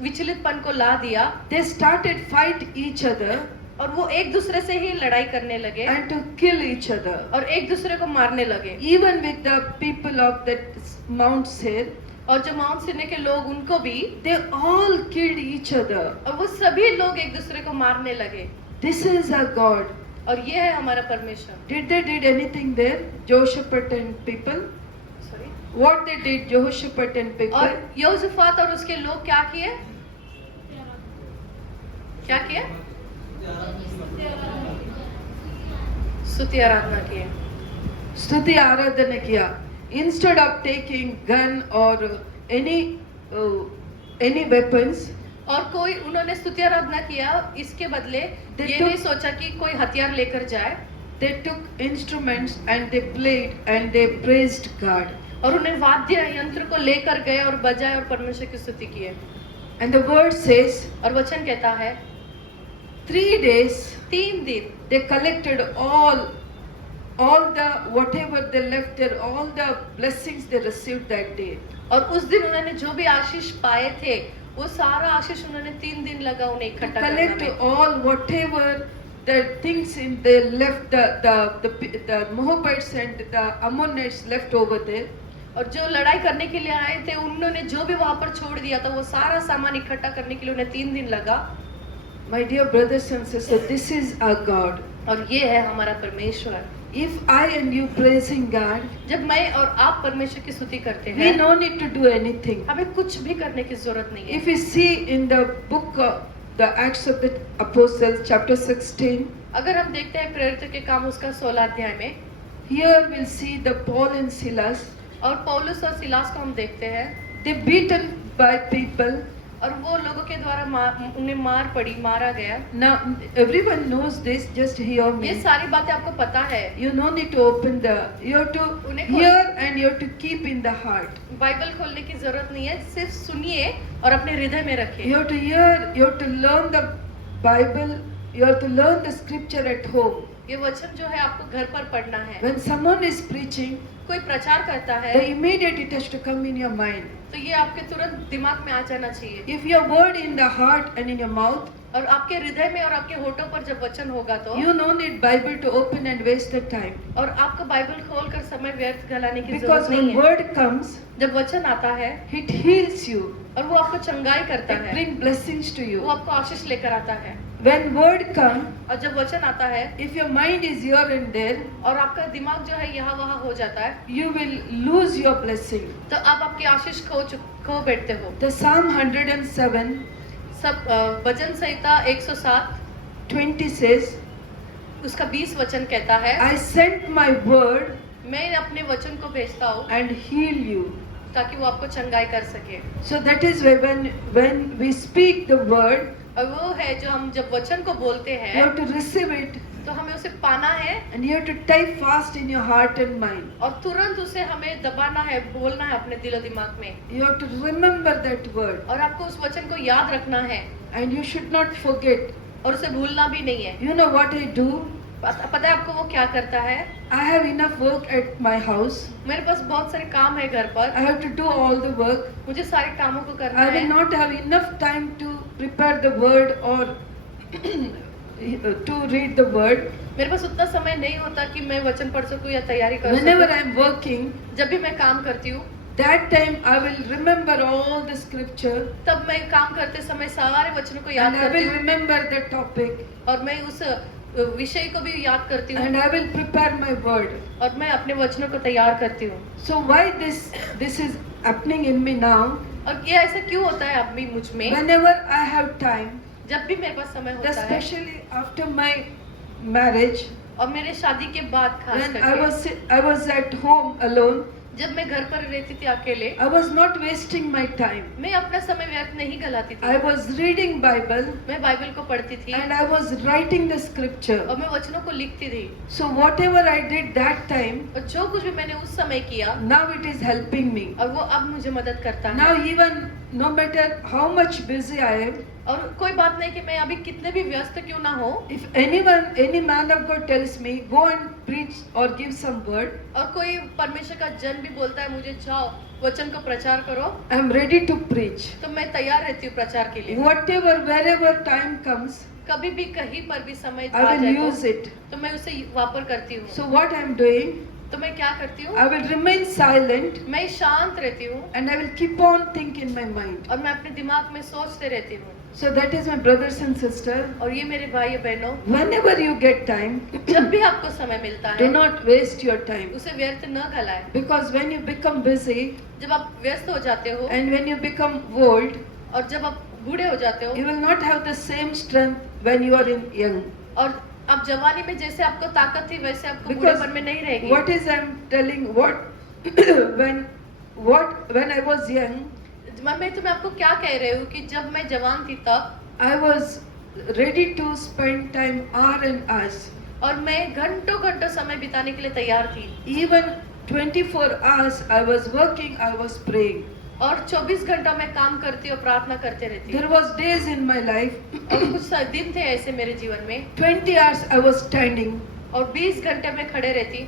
विचलितपन को ला दिया They started fight each other और वो एक दूसरे से ही लड़ाई करने लगे and to kill each other. और एक दूसरे को मारने लगे। Even with the people of that Mount Seir, और जो माउंट सिने के लोग उनको भी, they all killed each other. और वो सभी लोग एक दूसरे को मारने लगे। This is our God. और ये है हमारा परमेश्वर। Did they did anything there? Jehoshaphat and people? Sorry. What they did, Jehoshaphat and people? और यहोशाफात और उसके लोग क्या किए? क्या किए? स्तुति आराधना किए। स्तुति आराधना किया. Instead of taking gun or any weapons, और कोई उन्होंने स्तुति आराधना किया, इसके बदले They ये took- नहीं सोचा कि कोई हथियार लेकर जाए, They took instruments and they played and they praised God. और उन्हें वाद्य यंत्र को लेकर गए और बजाए और परमेश्वर की स्तुति की है। And the word says, और वचन कहता है 3 days 3 दिन they collected all the whatever they left there, all the blessings they received that day. और उस दिन उन्होंने जो भी आशीष पाए थे वो सारा आशीष उन्होंने 3 दिन लगा उन्हें To इकट्ठा collect करने में। all whatever the things in they left the Moabites and the Ammonites left over there. और जो लड़ाई करने के लिए आए थे उन्होंने जो भी वहां पर छोड़ दिया था वो सारा सामान इकट्ठा करने के लिए उन्हें 3 दिन लगा। My dear brothers and sisters, this is our God. और ये है हमारा परमेश्वर। If I and you praising God, जब मैं और आप परमेश्वर की स्तुति करते we हैं no need to do anything. हमें कुछ भी करने की जरूरत नहीं है। If we see in the book the Acts of the Apostles chapter 16, अगर हम देखते हैं प्रेरितों के काम उसका 16 अध्याय में, here we'll see the Paul and Silas. और पौलुस और सिलास को हम देखते हैं, They beaten by people. और वो लोगों के द्वारा उन्हें मारा गया। Now everyone knows this. Just hear ये me. सारी बातें आपको पता है। You no need to open the. You have to उन्हें hear and you have to keep in the heart. Bible खोलने की जरूरत नहीं है, सिर्फ सुनिए और अपने हृदय में रखिए। You have to hear. You have to learn the Bible. You have to learn the scripture at home. ये वचन जो है आपको घर पर पढ़ना है। When someone is preaching, कोई प्रचार करता है the immediate it has to come in your mind. तो ये आपके तुरंत दिमाग में आ जाना चाहिए। If your word in the heart and in your mouth, और आपके हृदय में और आपके होठों पर जब वचन होगा तो you no need Bible to open and waste the time. और आपको बाइबल खोलकर समय व्यर्थ गलाने की Because जरूरत when नहीं है। word comes, जब वचन आता है it heals you. और वो आपको चंगाई करता It है, brings blessings to वो you. आपको आशीष लेकर आता है। When word come, और जब वचन आता है if your mind is here and there, और आपका दिमाग जो है यहाँ वहाँ हो जाता है you will lose your blessing. तो आप आपकी आशीष खो बैठते हो। The Psalm 107, सब भजन संहिता 107 20 says, उसका 20 वचन कहता है, I sent my word मैं अपने वचन को भेजता हूँ and heal you. ताकि वो आपको चंगाई कर सके। So that is why when we speak the word, और वो है जो हम जब वचन को बोलते you हैं have to receive it तो हमें उसे पाना है and you have to type fast in your heart and mind. और तुरंत उसे हमें दबाना है, बोलना है अपने दिलो दिमाग में। You have to remember that word और आपको उस वचन को याद रखना है and you should not forget. और उसे भूलना भी नहीं है। You know what I do? पता है आपको वो क्या करता है? I have enough work at my house. मेरे पास बहुत सारे काम है घर पर, I have to do all the work. मुझे सारे कामों को करना I will है। not have enough time to prepare the word or to read the word. मेरे पास उतना समय नहीं होता कि मैं वचन पढ़ सकूं या तैयारी कर Whenever सकूं। I am working, जब भी मैं काम करती हूँ that time I will remember all the scripture तब मैं काम करते समय सारे वचनों को याद and I करती will हूँ remember the topic और मैं उस विषय को भी याद करती and हूँ I will prepare my word. और मैं अपने वचनों को तैयार करती हूँ। So why this is happening in me now? और ये ऐसा क्यों होता है अब भी मुझ में? Whenever I have time, जब भी मेरे पास समय होता है especially after my marriage, और मेरे शादी के बाद खास when करके I was at home alone, जब मैं घर पर रहती थी अकेले, I was not wasting my time. मैं अपना समय व्यर्थ नहीं गलाती I थी। was reading Bible मैं बाइबल को पढ़ती थी and I was writing the scripture. और मैं वचनों को लिखती थी So whatever I did that time, और जो कुछ भी मैंने उस समय किया now it is helping me. और वो अब मुझे मदद करता है। Now even no matter how much busy I am, और कोई बात नहीं कि मैं अभी कितने भी व्यस्त क्यों ना हो, if any man of God tells me, go and preach or give some word, और कोई परमेश्वर का जन भी बोलता है मुझे जाओ वचन को प्रचार करो, I am ready to preach. तो मैं तैयार रहती हूँ प्रचार के लिए। Whatever, wherever time comes, कभी भी कहीं पर भी समय I आ will जाए use it. तो मैं उसे वापर करती हूँ। So what I am doing, तो मैं क्या करती हूँ? I will remain silent मैं शांत रहती हूँ and I will keep on thinking in my mind. और मैं अपने दिमाग में सोचते रहती हूँ। So that is my brothers and sisters. और ये मेरे भाई बहनों, Whenever you get time, जब भी आपको समय मिलता do है not waste your time. उसे व्यर्थ न गलाएं। Because when you become busy जब आप व्यस्त हो जाते हो and when you become old, और जब आप बूढ़े हो जाते हो you will not have the same strength when you are young. और आप जवानी में जैसे आपको ताकत थी वैसे आपको Because बूढ़ेपन में नहीं रहेगी। what is I am telling, when I was young, मैं तुम्हें आपको क्या कह रही हूँ कि जब मैं जवान थी तब I was ready to spend time hour and hours. और मैं घंटों घंटों समय बिताने के लिए तैयार थी Even 24 hours I was working, I was praying. और 24 घंटा मैं काम करती और प्रार्थना करते रहती There was days in my life, और कुछ दिन थे ऐसे मेरे जीवन में 20 hours I was standing और 20 घंटे में खड़े रहती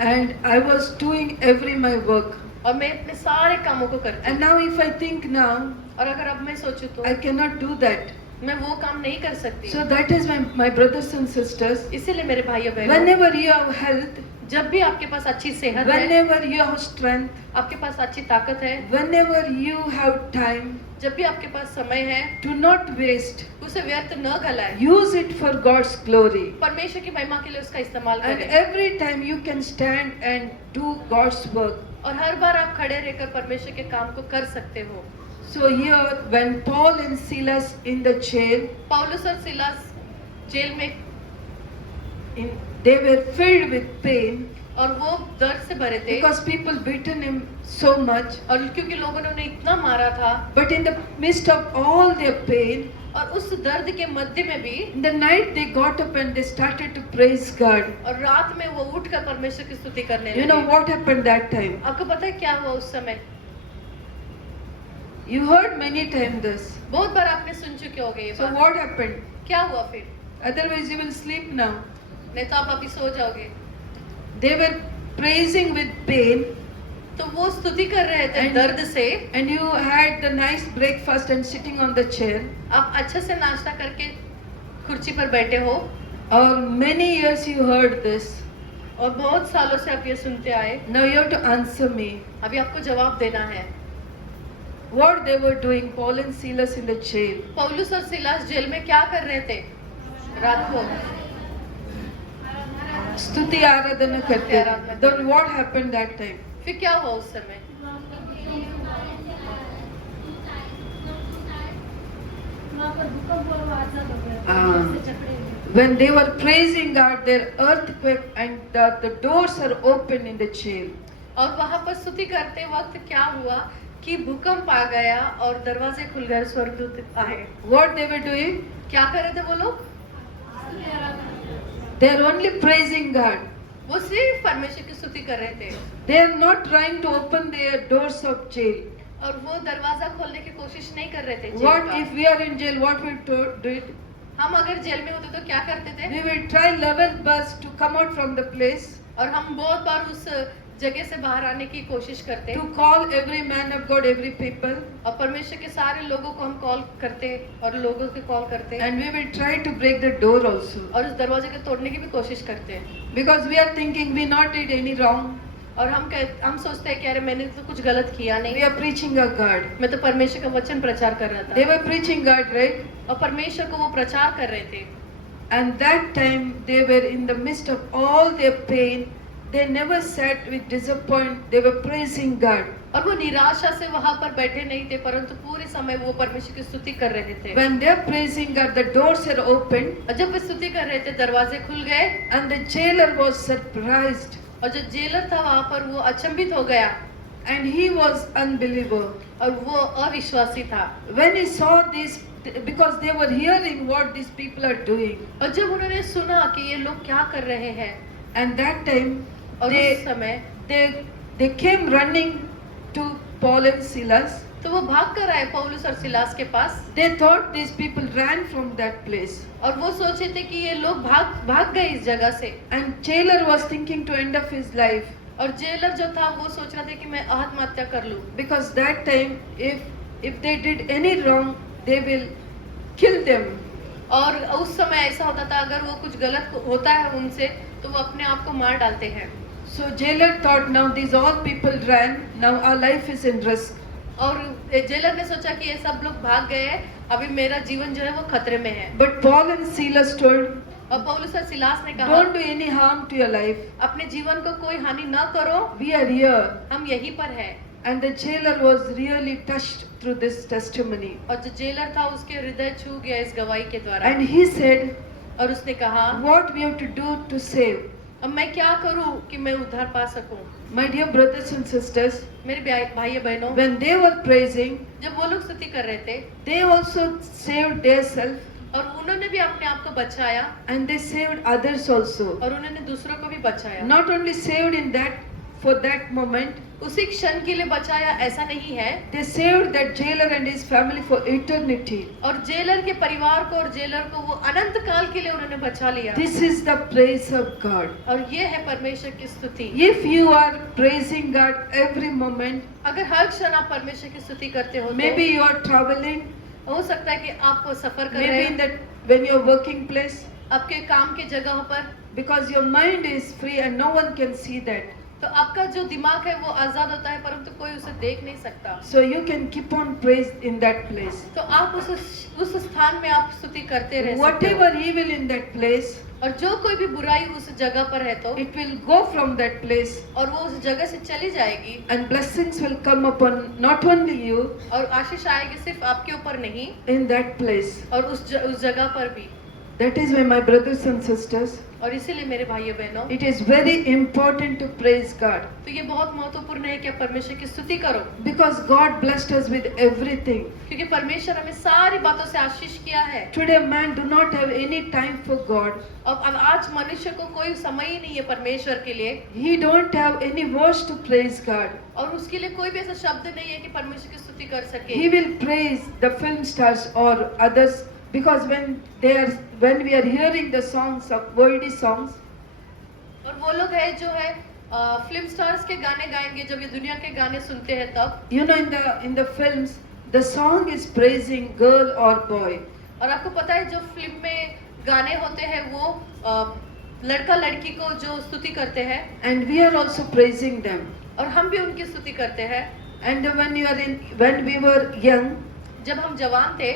and I was doing every my work. और मैं अपने सारे कामों को करती And now if I think now, और अगर अब मैं सोचूं तो I cannot do that. मैं वो काम नहीं कर सकती So that is my brothers and sisters. इसीलिए मेरे भाइयों बहनों Whenever you have health, जब भी आपके पास अच्छी सेहत है whenever you have strength, आपके पास अच्छी ताकत है whenever you have time, जब भी आपके पास समय है do not waste. उसे व्यर्थ न गलाएं Use it for God's glory. परमेश्वर की महिमा के लिए उसका इस्तेमाल And करें every time you can stand and do God's work. और हर बार आप खड़े रहकर परमेश्वर के काम को कर सकते हो So here, when Paul and Silas in the jail, पौलुस और सिलास जेल में they were filled with pain और वो दर्द से भरे थे because people beaten him so much. और क्योंकि लोगों ने उन्हें इतना मारा था But in the midst of all their pain, और उस दर्द के मध्य में भी in the night they got up and they started to praise God. और रात में वो उठकर परमेश्वर की स्तुति करने You know लगे what happened that time? आपको पता है क्या हुआ उस समय You heard many times this. बहुत बार आपने सुन चुके होंगे ये So बात what happened? क्या हुआ फिर Otherwise you will sleep now. नहीं तो आप अभी सो जाओगे They were praising with pain तो वो स्तुति कर रहे थे And- दर्द से and you had the nice breakfast and sitting on the chair. आप अच्छे से नाश्ता करके कुर्सी पर बैठे हो Or many years you heard this. और बहुत सालों से आप ये सुनते आए Now you have to answer me. अभी आपको जवाब देना है What they were doing, Paul and Silas in the jail. पौलुस और सिलास जेल में क्या कर रहे थे रात को स्तुति आराधना करते. Then what happened that time? फिर क्या हुआ उस समय वहाँ पर भूकंप हुआ, वो आजाद हो गया, हाँ। ऐसे जकड़े हुए। When they were praising God, their earthquake and the doors are open in the jail. और वहां पर स्तुति करते वक्त क्या हुआ कि भूकंप आ गया और दरवाजे खुल गए स्वर्गदूत आए What they were doing? क्या कर रहे थे वो लोग They are only praising God. वो सिर्फ परमेश्वर की स्तुति कर रहे थे They are not trying to open their doors of jail. और वो दरवाजा खोलने की कोशिश नहीं कर रहे थे जेल What का। if we are in jail? What we do it? हम अगर जेल में होते तो क्या करते थे We will try level best to come out from the place, और हम बहुत बार उस जगह से बाहर आने की कोशिश करते to call every man of God, every people, और परमेश्वर के सारे लोगों को हम कॉल करते और लोगों को कॉल करते and we will try to break the door also. और उस दरवाजे को तोड़ने की भी कोशिश करते हैं Because we are thinking we not did any wrong. और हम सोचते हैं कि अरे मैंने तो कुछ गलत किया We नहीं are preaching a God. मैं तो परमेश्वर का वचन प्रचार कर रहा They था were preaching God, right? और परमेश्वर को वो प्रचार कर रहे थे And that time they were in the midst of all their pain. They never sat with disappointment. They were praising God. और वो निराशा से वहां पर बैठे नहीं थे परंतु पूरे समय वो परमेश्वर की स्तुति कर रहे थे When they are praising God, the doors are opened, और जब वे स्तुति कर रहे थे दरवाजे खुल गए and the jailer was surprised, और जो जेलर था वहां पर वो अचंभित हो गया and he was unbeliever. और वो अविश्वासी था When he saw this, because they were hearing what these people are doing, और जब उन्होंने सुना कि ये लोग क्या कर रहे हैं and that time और उस they समय they came running to Paul and Silas. तो वो भाग कर आए पौलुस और सिलास के पास They thought these people ran from that place, और वो सोचे थे कि ये लोग भाग गए इस जगह से and jailer was thinking to end up his life, और जेलर जो था वो सोच रहा था कि मैं आत्महत्या कर लूं because that time if they did any wrong, they will kill them. और उस समय ऐसा होता था अगर वो कुछ गलत होता है उनसे तो वो अपने आप को मार डालते हैं So jailer thought, now these all people ran, now our life is in risk. और जेलर ने सोचा कि ये सब लोग भाग गए हैं अभी मेरा जीवन जो है वो खतरे में है But Paul and Silas told, और पौलुस और सिलास ने कहा don't do any harm to your life. अपने जीवन को कोई हानि न करो We are here. हम यहीं पर हैं And the jailer was really touched through this testimony. और जो जेलर था उसके हृदय छू गया इस गवाही के द्वारा And he said, और उसने कहा what we have to do to save. अब मैं क्या करूं कि मैं उद्धार पा सकूं? My dear brothers and sisters, मेरे भाई बहनों, when they were praising, जब वो लोग स्तुति कर रहे थे they also saved their self और उन्होंने भी अपने आप को बचाया and they saved others also. और उन्होंने दूसरों को भी बचाया। Not only saved in that for that moment, उसी क्षण के लिए बचाया ऐसा नहीं है, they saved that jailer and his family for eternity. और जेलर के परिवार को और जेलर को वो अनंत काल के लिए उन्होंने बचा लिया। This is the praise of God. और ये है परमेश्वर की स्तुति। If you are praising God every moment, अगर हर क्षण आप परमेश्वर की स्तुति करते हो maybe you are traveling, तो हो सकता है कि आप सफर कर रहे maybe in हैं that when you are working place, आपके काम के जगह पर, because your mind is free and no one can see that. तो आपका जो दिमाग है वो आजाद होता है परंतु कोई उसे देख नहीं सकता। So you can keep on praise in that place. तो आप उस स्थान में आप स्तुति करते रह सकते हो। Whatever evil in that place, और जो कोई भी बुराई उस जगह पर है तो it will go from that place और वो उस जगह से चली जाएगी and blessings will come upon not only you और आशीष आएगी सिर्फ आपके ऊपर नहीं in that place. और उस जगह पर भी। That is why, my brothers and sisters, और इसीलिए मेरे भाइयों बहनों, it is very important to praise God, तो ये बहुत महत्वपूर्ण है कि आप परमेश्वर की स्तुति करो because God blessed us with everything. क्योंकि परमेश्वर हमें सारी बातों से आशीष किया है। Today man do not have any time for God. और अब आज मनुष्य को कोई समय ही नहीं है परमेश्वर के लिए He don't have any words to praise God. और उसके लिए कोई भी ऐसा शब्द नहीं है कि परमेश्वर की स्तुति कर सके। He will praise the film stars or others, because when we are hearing the songs of worldly songs, और वो लोग है जो है फिल्म स्टार्स के गाने गाएंगे जब ये दुनिया के गाने सुनते हैं तब। you know, in the films the song is praising girl or boy, और आपको पता है जो फिल्म में गाने होते हैं वो लड़का लड़की को जो स्तुति करते हैं and we are also praising them. और हम भी उनकी स्तुति करते हैं। And when we were young, जब हम जवान थे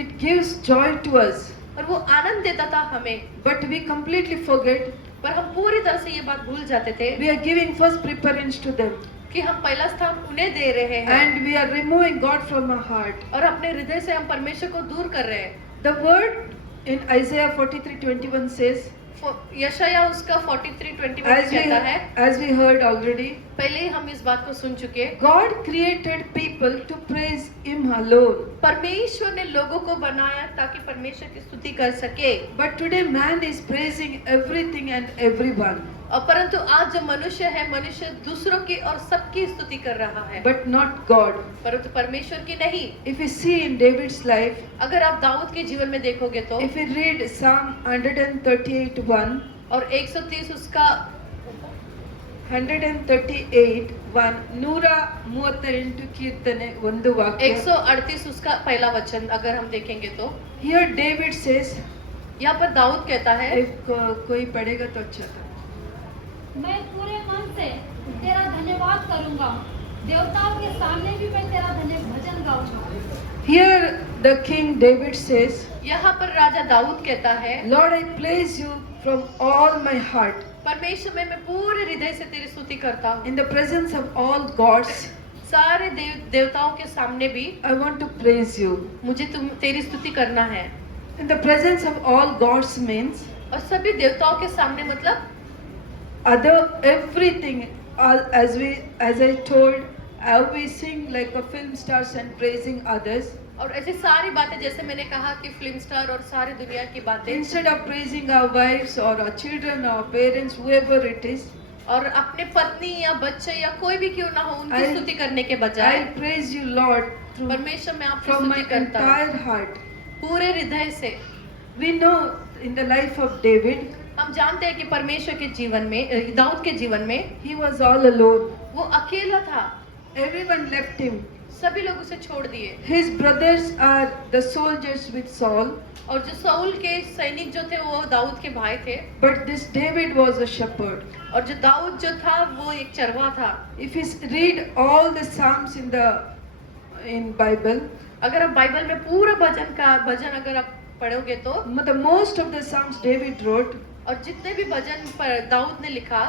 it gives joy to us, और वो आनंद देता था हमें, but we completely forget. पर हम पूरी तरह से ये बात भूल जाते थे We are giving first preference to them, कि हम पहला स्थान उन्हें दे रहे हैं and we are removing God from our heart. और अपने हृदय से हम परमेश्वर को दूर कर रहे हैं। The word in Isaiah 43:21 says, यशाया उसका 43:21 कहता है, as we heard already, पहले ही हम इस बात को सुन चुके, God created people to praise Him alone. परमेश्वर ने लोगों को बनाया ताकि परमेश्वर की स्तुति कर सके। But today man is praising everything and everyone, और परंतु आज जो मनुष्य है, मनुष्य दूसरों की और सबकी स्तुति कर रहा है, but not God. परंतु परमेश्वर की नहीं। If you see in David's life, अगर आप दाऊद के जीवन में देखोगे तो if you read Psalm 138:1, और 130 उसका 138:1, 138 ಕೀರ್ತನೆ ಒಂದು ವಾಕ್ಯ. 138 उसका पहला वचन अगर हम देखेंगे तो Here David says, यहाँ पर दाऊद कहता है, if कोई पढ़ेगा तो अच्छा था. मैं पूरे मन से तेरा धन्यवाद करूंगा, देवताओं के सामने भी मैं तेरा भजन गाऊंगा। Here the king David says, यहाँ पर राजा दाऊद कहता है, Lord, I praise you from all my heart. परमेश्वर मैं पूरे हृदय से तेरी स्तुति करता हूँ। In the presence of all gods, सारे देवताओं के सामने भी I want to praise you. मुझे तेरी स्तुति करना है। In the presence of all gods means और सभी देवताओं के सामने मतलब everything, as I told, we sing like a film stars and praising others. और ऐसी सारी बातें जैसे मैंने कहा कि फिल्म स्टार और सारी दुनिया की बातें, Instead of praising our wives or our children, our parents, whoever it is, और अपने पत्नी या बच्चे या कोई भी क्यों ना हो उनकी I'll- स्तुति करने के बजाय I praise you, Lord, परमेश्वर मैं आपकी from my स्तुति करता हूँ entire heart. पूरे हृदय से। We know in the life of David, हम जानते हैं कि परमेश्वर के जीवन में, दाऊद के जीवन में he was all alone. वो अकेला था, Everyone left him. सभी लोग उसे छोड़ दिए। His brothers are the soldiers with Saul, और जो साउल के सैनिक जो थे वो दाऊद के भाई थे, but this David was a shepherd. और जो दाऊद जो था वो एक चरवाहा था। If you read all the Psalms in Bible, अगर आप बाइबल में पूरा भजन अगर आप पढ़ोगे तो, the most of the Psalms David wrote, और जितने भी भजन पर दाऊद ने लिखा,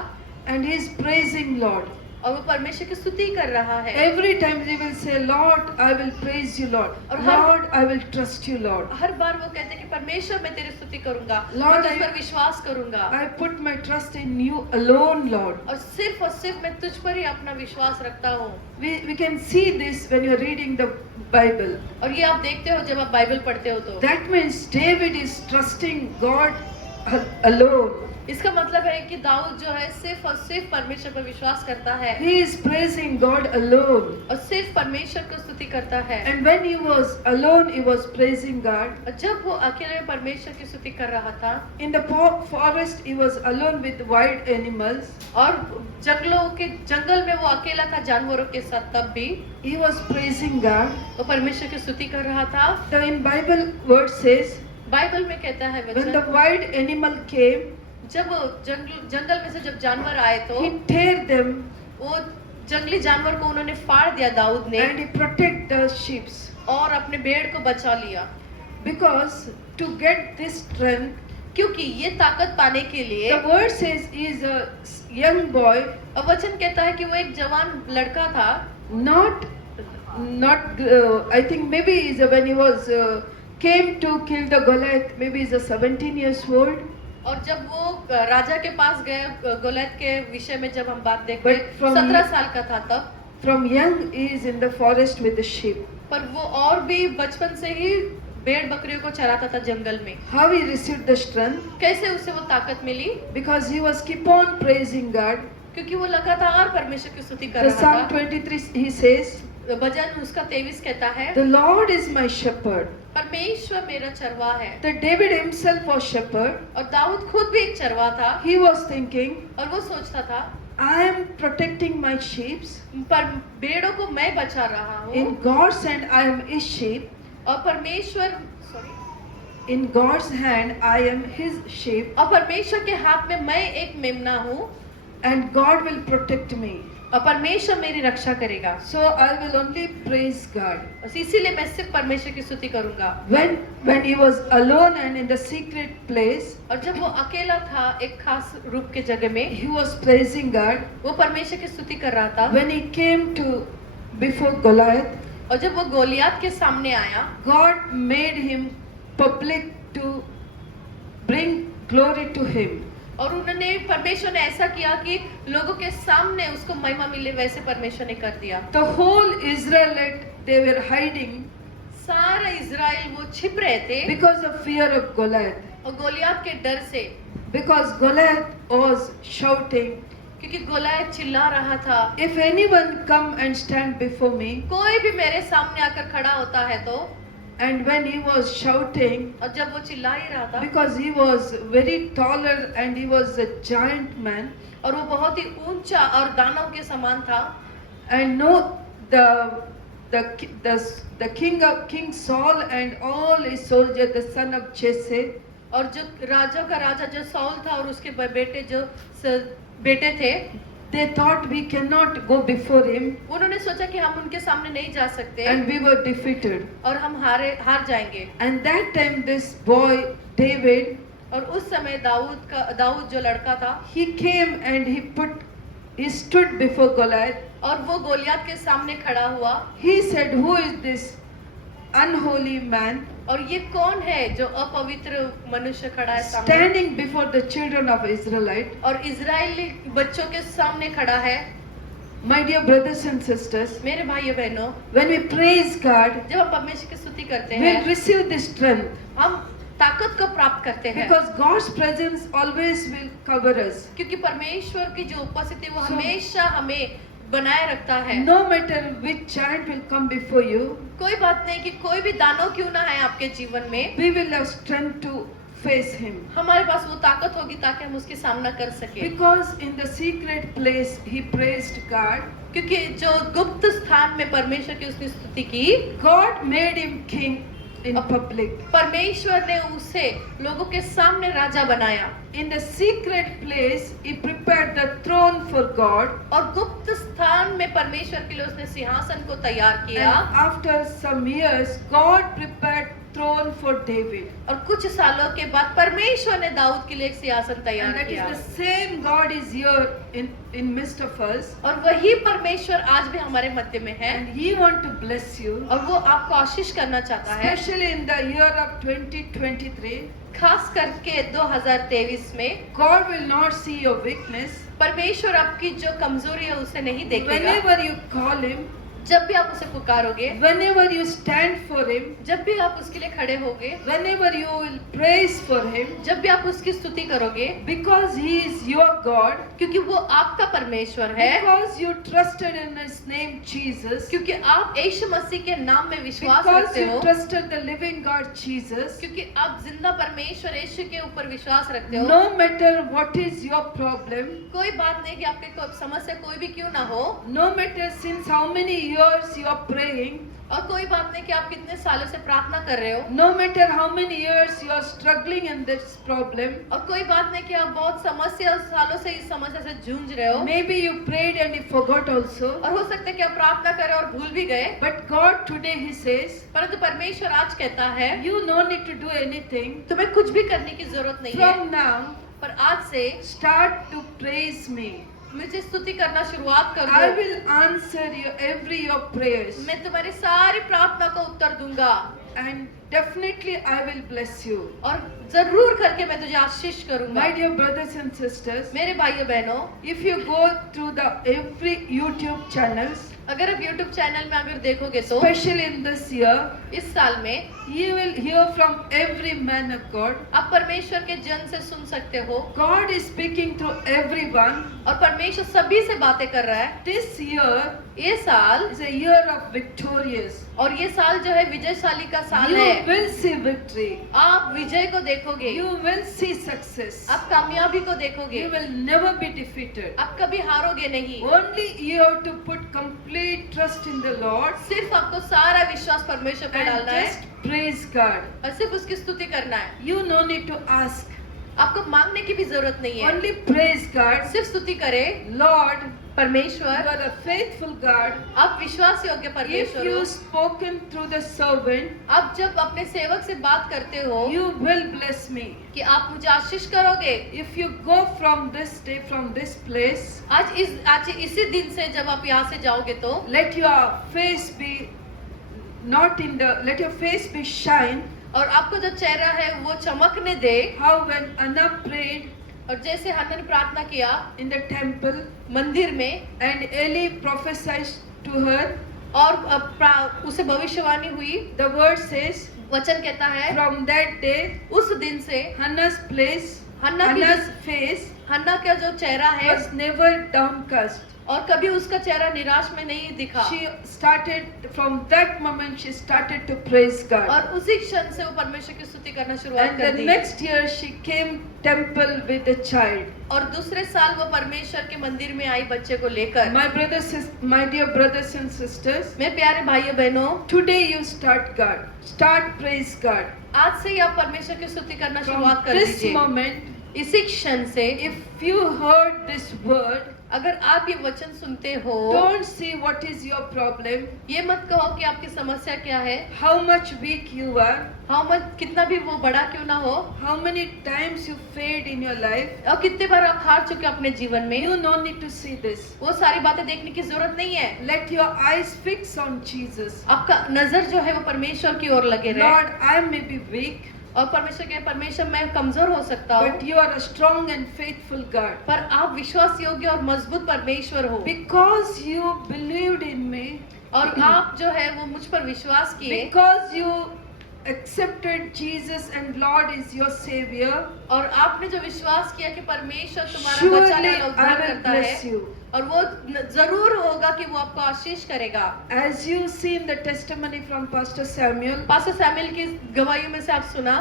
and he is praising Lord. और वो परमेश्वर की स्तुति कर रहा है। Every time he will say, Lord, I will praise you, Lord. और हर- Lord, I will trust you, Lord. हर बार वो कहते हैं कि परमेश्वर मैं तेरी स्तुति करूंगा, Lord, मैं तुझ I- पर विश्वास करूंगा I put my trust in you alone, Lord. और सिर्फ मैं तुझ पर ही अपना विश्वास रखता हूँ। We can see this when you're reading the Bible. और ये आप देखते हो जब आप बाइबल पढ़ते हो तो That means David is trusting God alone. इसका मतलब है कि दाऊद जो है सिर्फ और सिर्फ परमेश्वर पर विश्वास करता है He is praising God alone. और सिर्फ परमेश्वर को स्तुति करता है। And when he was alone, he was praising God. और जब वो अकेले में परमेश्वर की स्तुति कर रहा था In the forest, he was alone with wild animals. और जंगल में वो अकेला था जानवरों के साथ, तब भी He was praising God. वो परमेश्वर की स्तुति कर रहा था। The in Bible word says, Bible में कहता है when the वचन, wild animal came, जब जंगल में से जब जानवर आए तो he tear them वो जंगली जानवर को उन्होंने फाड़ दिया दाऊद ने and he protect the sheep. और अपने भेड़ को बचा लिया, Because to get this strength, क्योंकि ये ताकत पाने के लिए the word says he is a young boy, और वचन कहता है कि वो एक जवान लड़का था। not I think maybe is when he was came to kill the Goliath, maybe he's a 17 years old. और जब वो राजा के पास गए गोलियत के विषय में जब हम बात देखते But हैं, from- 17 साल का था तब, From young he is in the forest with the sheep. पर वो और भी बचपन से ही भेड़ बकरियों को चराता था जंगल में। How he received the strength? कैसे उसे वो ताकत मिली? Because he was keep on praising God. क्योंकि वो लगातार परमेश्वर की स्तुति कर The रहा Psalm था। 23 he says, भजन उसका 23 कहता है, the Lord is my shepherd. परमेश्वर मेरा चरवाहा है। The David himself was shepherd. और दाऊद खुद भी एक चरवाहा था He was thinking, और वो सोचता था, I am protecting my sheep. पर भेड़ों को मैं बचा रहा हूँ In God's hand I am his sheep. और परमेश्वर In God's hand I am his sheep. और परमेश्वर के हाथ में मैं एक मेमना हूँ And God will protect me. और परमेश्वर मेरी रक्षा करेगा। So I will only praise God. बस इसीलिए मैं सिर्फ परमेश्वर की स्तुति करूंगा। When he was alone and in the secret place, और जब वो अकेला था एक खास रूप के जगह में, he was praising God. वो परमेश्वर की स्तुति कर रहा था। When he came to before Goliath, और जब वो गोलियत के सामने आया, God made him public to bring glory to him. और उन्होंने परमेश्वर ने ऐसा किया कि लोगों के सामने उसको महिमा मिले, वैसे परमेश्वर ने कर दिया। The whole Israelite, they were hiding सारा इज़राइल वो छिप रहे थे because of fear of Goliath. और गोलियत के डर से, Because Goliath was shouting, क्योंकि गोलियत चिल्ला रहा था, if anyone come and stand before me, कोई भी मेरे सामने आकर खड़ा होता है तो। and when he was shouting, और जब वो चिल्ला ही रहा था, because he was very taller and he was a giant man, और वो बहुत ही ऊंचा और दानव के समान था, and no, the king Saul and all his soldiers, the son of Jesse, और जो राजा का राजा जो सौल था और उसके बेटे जो बेटे थे, they thought we cannot go before him, उन्होंने सोचा कि हम उनके सामने नहीं जा सकते and we were defeated. और हम हार जाएंगे। And that time this boy David, और उस समय दाऊद जो लड़का था, he came and he stood before Goliath. और वो गोलियत के सामने खड़ा हुआ। He said, who is this unholy man और ये कौन है जो अपवित्र मनुष्य खड़ा है सामने, standing before the children of Israelite? और इजरायली बच्चों के सामने खड़ा है। My dear brothers and sisters, मेरे भाइयों बहनों, when we praise God, जब हम परमेश्वर की स्तुति करते we हैं, receive this strength, हम ताकत को प्राप्त करते हैं, because God's presence always will cover us. क्योंकि परमेश्वर की जो उपस्थिति है वो So- हमेशा हमें बनाए रखता है। No matter which giant will come before you, कोई बात नहीं कि कोई भी दानव क्यों ना है आपके जीवन में, we will have strength to face him. हमारे पास वो ताकत होगी ताकि हम उसकी सामना कर सके। Because in the secret place he praised God, क्योंकि जो गुप्त स्थान में परमेश्वर की उसने स्तुति की, God made him king in public. परमेश्वर ने उसे लोगों के सामने राजा बनाया। In the secret place he prepared the throne for God, और गुप्त स्थान में परमेश्वर के लिए उसने सिंहासन को तैयार and किया। after some years God prepared throne for David. और कुछ सालों के बाद परमेश्वर ने दाऊद के लिए एक सिंहासन And तैयार that किया। is the same God is here in midst of us. और वही परमेश्वर आज भी हमारे मध्य में है And He want to bless you. और वो आपको आशीष करना चाहता है, Especially in the year of 2023. खास करके 2023 में। God will not see your weakness. परमेश्वर आपकी जो कमजोरी है उसे नहीं देखेगा। Whenever you call Him, जब भी आप उसे पुकारोगे, whenever you stand for Him, जब भी आप उसके लिए खड़े होगे, whenever you will praise for Him, जब भी आप उसकी स्तुति करोगे, because He is your God, क्योंकि वो आपका परमेश्वर है, because you trusted in His name Jesus, क्योंकि आप यीशु मसीह के नाम में विश्वास because रखते you हो, trusted the living God Jesus, क्योंकि आप जिंदा परमेश्वर यीशु के ऊपर विश्वास रखते हो। no matter what is your problem, कोई बात नहीं कि आपके कोई समस्या कोई भी क्यों ना हो, no matter since how many years you are praying, और कोई बात नहीं कि आप कितने सालों से प्रार्थना कर रहे हो, no matter how many years you are struggling in this problem, और कोई बात नहीं कि आप बहुत सालों से इस समस्या से जूझ रहे हो, maybe you prayed and you forgot also, और हो सकता है कि आप प्रार्थना करें और भूल भी गए, but God today He says, परंतु परमेश्वर आज कहता है you no need to do anything. तुम्हें कुछ भी करने की जरूरत नहीं है, From now, पर आज से start to praise me. मुझे स्तुति करना शुरुआत कर I दो। will answer your prayers, मैं तुम्हारी सारी प्रार्थना का उत्तर दूंगा and definitely I will bless you. और जरूर करके मैं तुझे आशीष करूंगा। My dear brothers and sisters, मेरे भाइयों बहनों, if you go through the every YouTube channels, अगर आप YouTube चैनल में अगर देखोगे तो especially in this year, इस साल में you will hear from every man of God. आप परमेश्वर के जन से सुन सकते हो, God is speaking through everyone. और परमेश्वर सभी से बातें कर रहा है। This year ये साल is a year of victorious. और ये साल जो है विजयशाली का साल You है। will see victory. आप विजय को देखोगे, You will see success. आप कामयाबी को देखोगे, You will never be defeated. आप कभी हारोगे नहीं। Only you have to put complete trust in the Lord सिर्फ आपको सारा विश्वास परमेश्वर पर and डालना है just praise God. और सिर्फ उसकी स्तुति करना है। You no need to ask. आपको मांगने की भी जरूरत नहीं है, Only praise God. सिर्फ स्तुति करें। Lord, you परमेश्वर, are a faithful God. आप विश्वास योग्य If परमेश्वर you हो। spoken through the servant, आप जब अपने सेवक से बात करते हो you will bless me. कि आप मुझे आशीष करोगे, If you go from this day, from this place, आज इसी दिन से जब आप यहाँ से जाओगे तो let your face be not in the, let your face be shine. और आपको जो चेहरा है वो चमकने दे। How when Anna prayed और जैसे हन्ना ने प्रार्थना किया in the temple मंदिर में and Eli prophesied to her, और उसे भविष्यवाणी हुई, the word says, वचन कहता है from that day, उस दिन से Hannah's place, हन्ना की Hannah's face हन्ना का जो चेहरा है was never downcast. और कभी उसका चेहरा निराश में नहीं दिखा, She started, from that moment she started to praise God. और उसी क्षण से वो परमेश्वर की स्तुति करना शुरुआत And कर the the. next year she came temple with a child. और दूसरे साल वो परमेश्वर के मंदिर में आई बच्चे को लेकर। My dear brothers and sisters, मेरे प्यारे भाइयों बहनों, today you start God. Start praise God. आज से ही आप परमेश्वर की स्तुति करना From शुरुआत कर this दीजिए। moment, इसी क्षण से if you heard this word, अगर आप ये वचन सुनते हो, don't see what is your problem, ये मत कहो कि आपकी समस्या क्या है, how much weak you are, हाँ मत कितना भी वो बड़ा क्यों ना हो, how many times you failed in your life. और कितने बार आप हार चुके अपने जीवन में। You no need to see this. वो सारी बातें देखने की जरूरत नहीं है। Let your eyes fix on Jesus. आपका नजर जो है वो परमेश्वर की ओर लगे रहे। Lord, I may be weak, और परमेश्वर के परमेश्वर मैं कमजोर हो सकता हूँ, but you are a strong and faithful God. पर आप विश्वास योग्य और मजबूत परमेश्वर हो। Because you believed in me, और आप जो है वो मुझ पर विश्वास किए, because you accepted Jesus and Lord is your Savior, और आपने जो विश्वास किया कि परमेश्वर तुम्हारा surely बचाने वाला I उद्धार will करता bless है, you. और वो जरूर होगा कि वो आपको आशीष करेगा। As you see in the testimony from Pastor Samuel, pastor Samuel की गवाही में से आप सुना,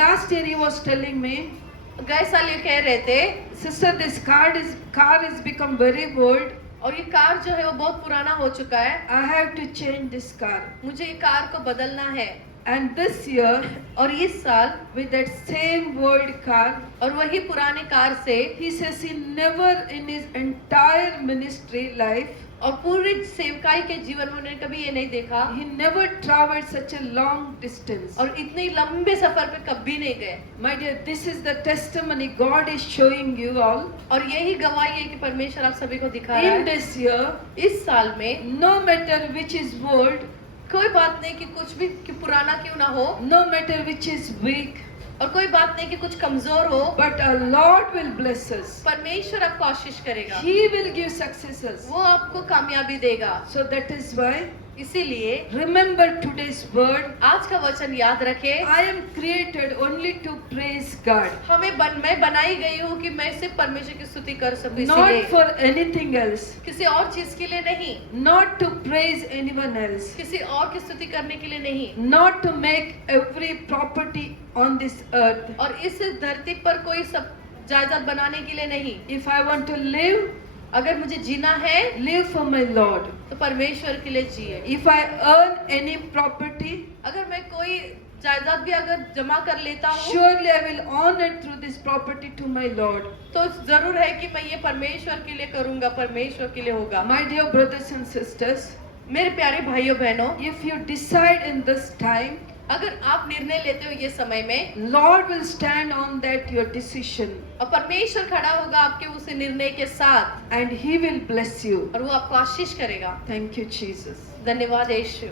last year he was telling me, गए साल ये कह रहे थे, sister, this car is become very old. और ये कार जो है वो बहुत पुराना हो चुका है, I have to change this car. मुझे ये कार को बदलना है। And this year, और इस साल with that same old car, और वही पुराने कार से he says he never in his entire ministry life, और पूरी सेवकाई के जीवन में उन्होंने कभी ये नहीं देखा He never traveled such a long distance. और इतने लंबे सफर पे कभी नहीं गए। My dear, this is the testimony God is showing you all. और यही गवाही है कि परमेश्वर आप सभी को दिखा रहा In है this year, इस साल में। no matter which is old, कोई बात नहीं कि कुछ भी कि पुराना क्यों ना हो, no matter which is weak, और कोई बात नहीं कि कुछ कमजोर हो, but our Lord will bless us. परमेश्वर आपको आशीष करेगा, He will give successes. वो आपको कामयाबी देगा। So that is why, इसीलिए remember today's word. आज का वचन याद रखें। I am created only to praise God, मैं बनाई गई हूँ कि मैं सिर्फ परमेश्वर की स्तुति कर सकूं, not इसीलिए for anything else, किसी और चीज के लिए नहीं, not to praise anyone else, किसी और की स्तुति करने के लिए नहीं, not to make every property on this earth. और इस धरती पर कोई सब जायदाद बनाने के लिए नहीं। If I want to live, अगर मुझे जीना है live for my Lord. तो परमेश्वर के लिए जिए। If I earn any property, अगर मैं कोई जायदाद भी अगर जमा कर लेता हूँ, surely I will earn it through this property to my Lord. तो जरूर है कि मैं ये परमेश्वर के लिए करूंगा, परमेश्वर के लिए होगा। My dear brothers and sisters, मेरे प्यारे भाइयों बहनों, if you decide in this time, अगर आप निर्णय लेते हो ये समय में, Lord will stand on that your decision और परमेश्वर खड़ा होगा आपके उस निर्णय के साथ and He will bless you. और वो आपको आशीष करेगा। Thank you, Jesus. धन्यवाद यीशु।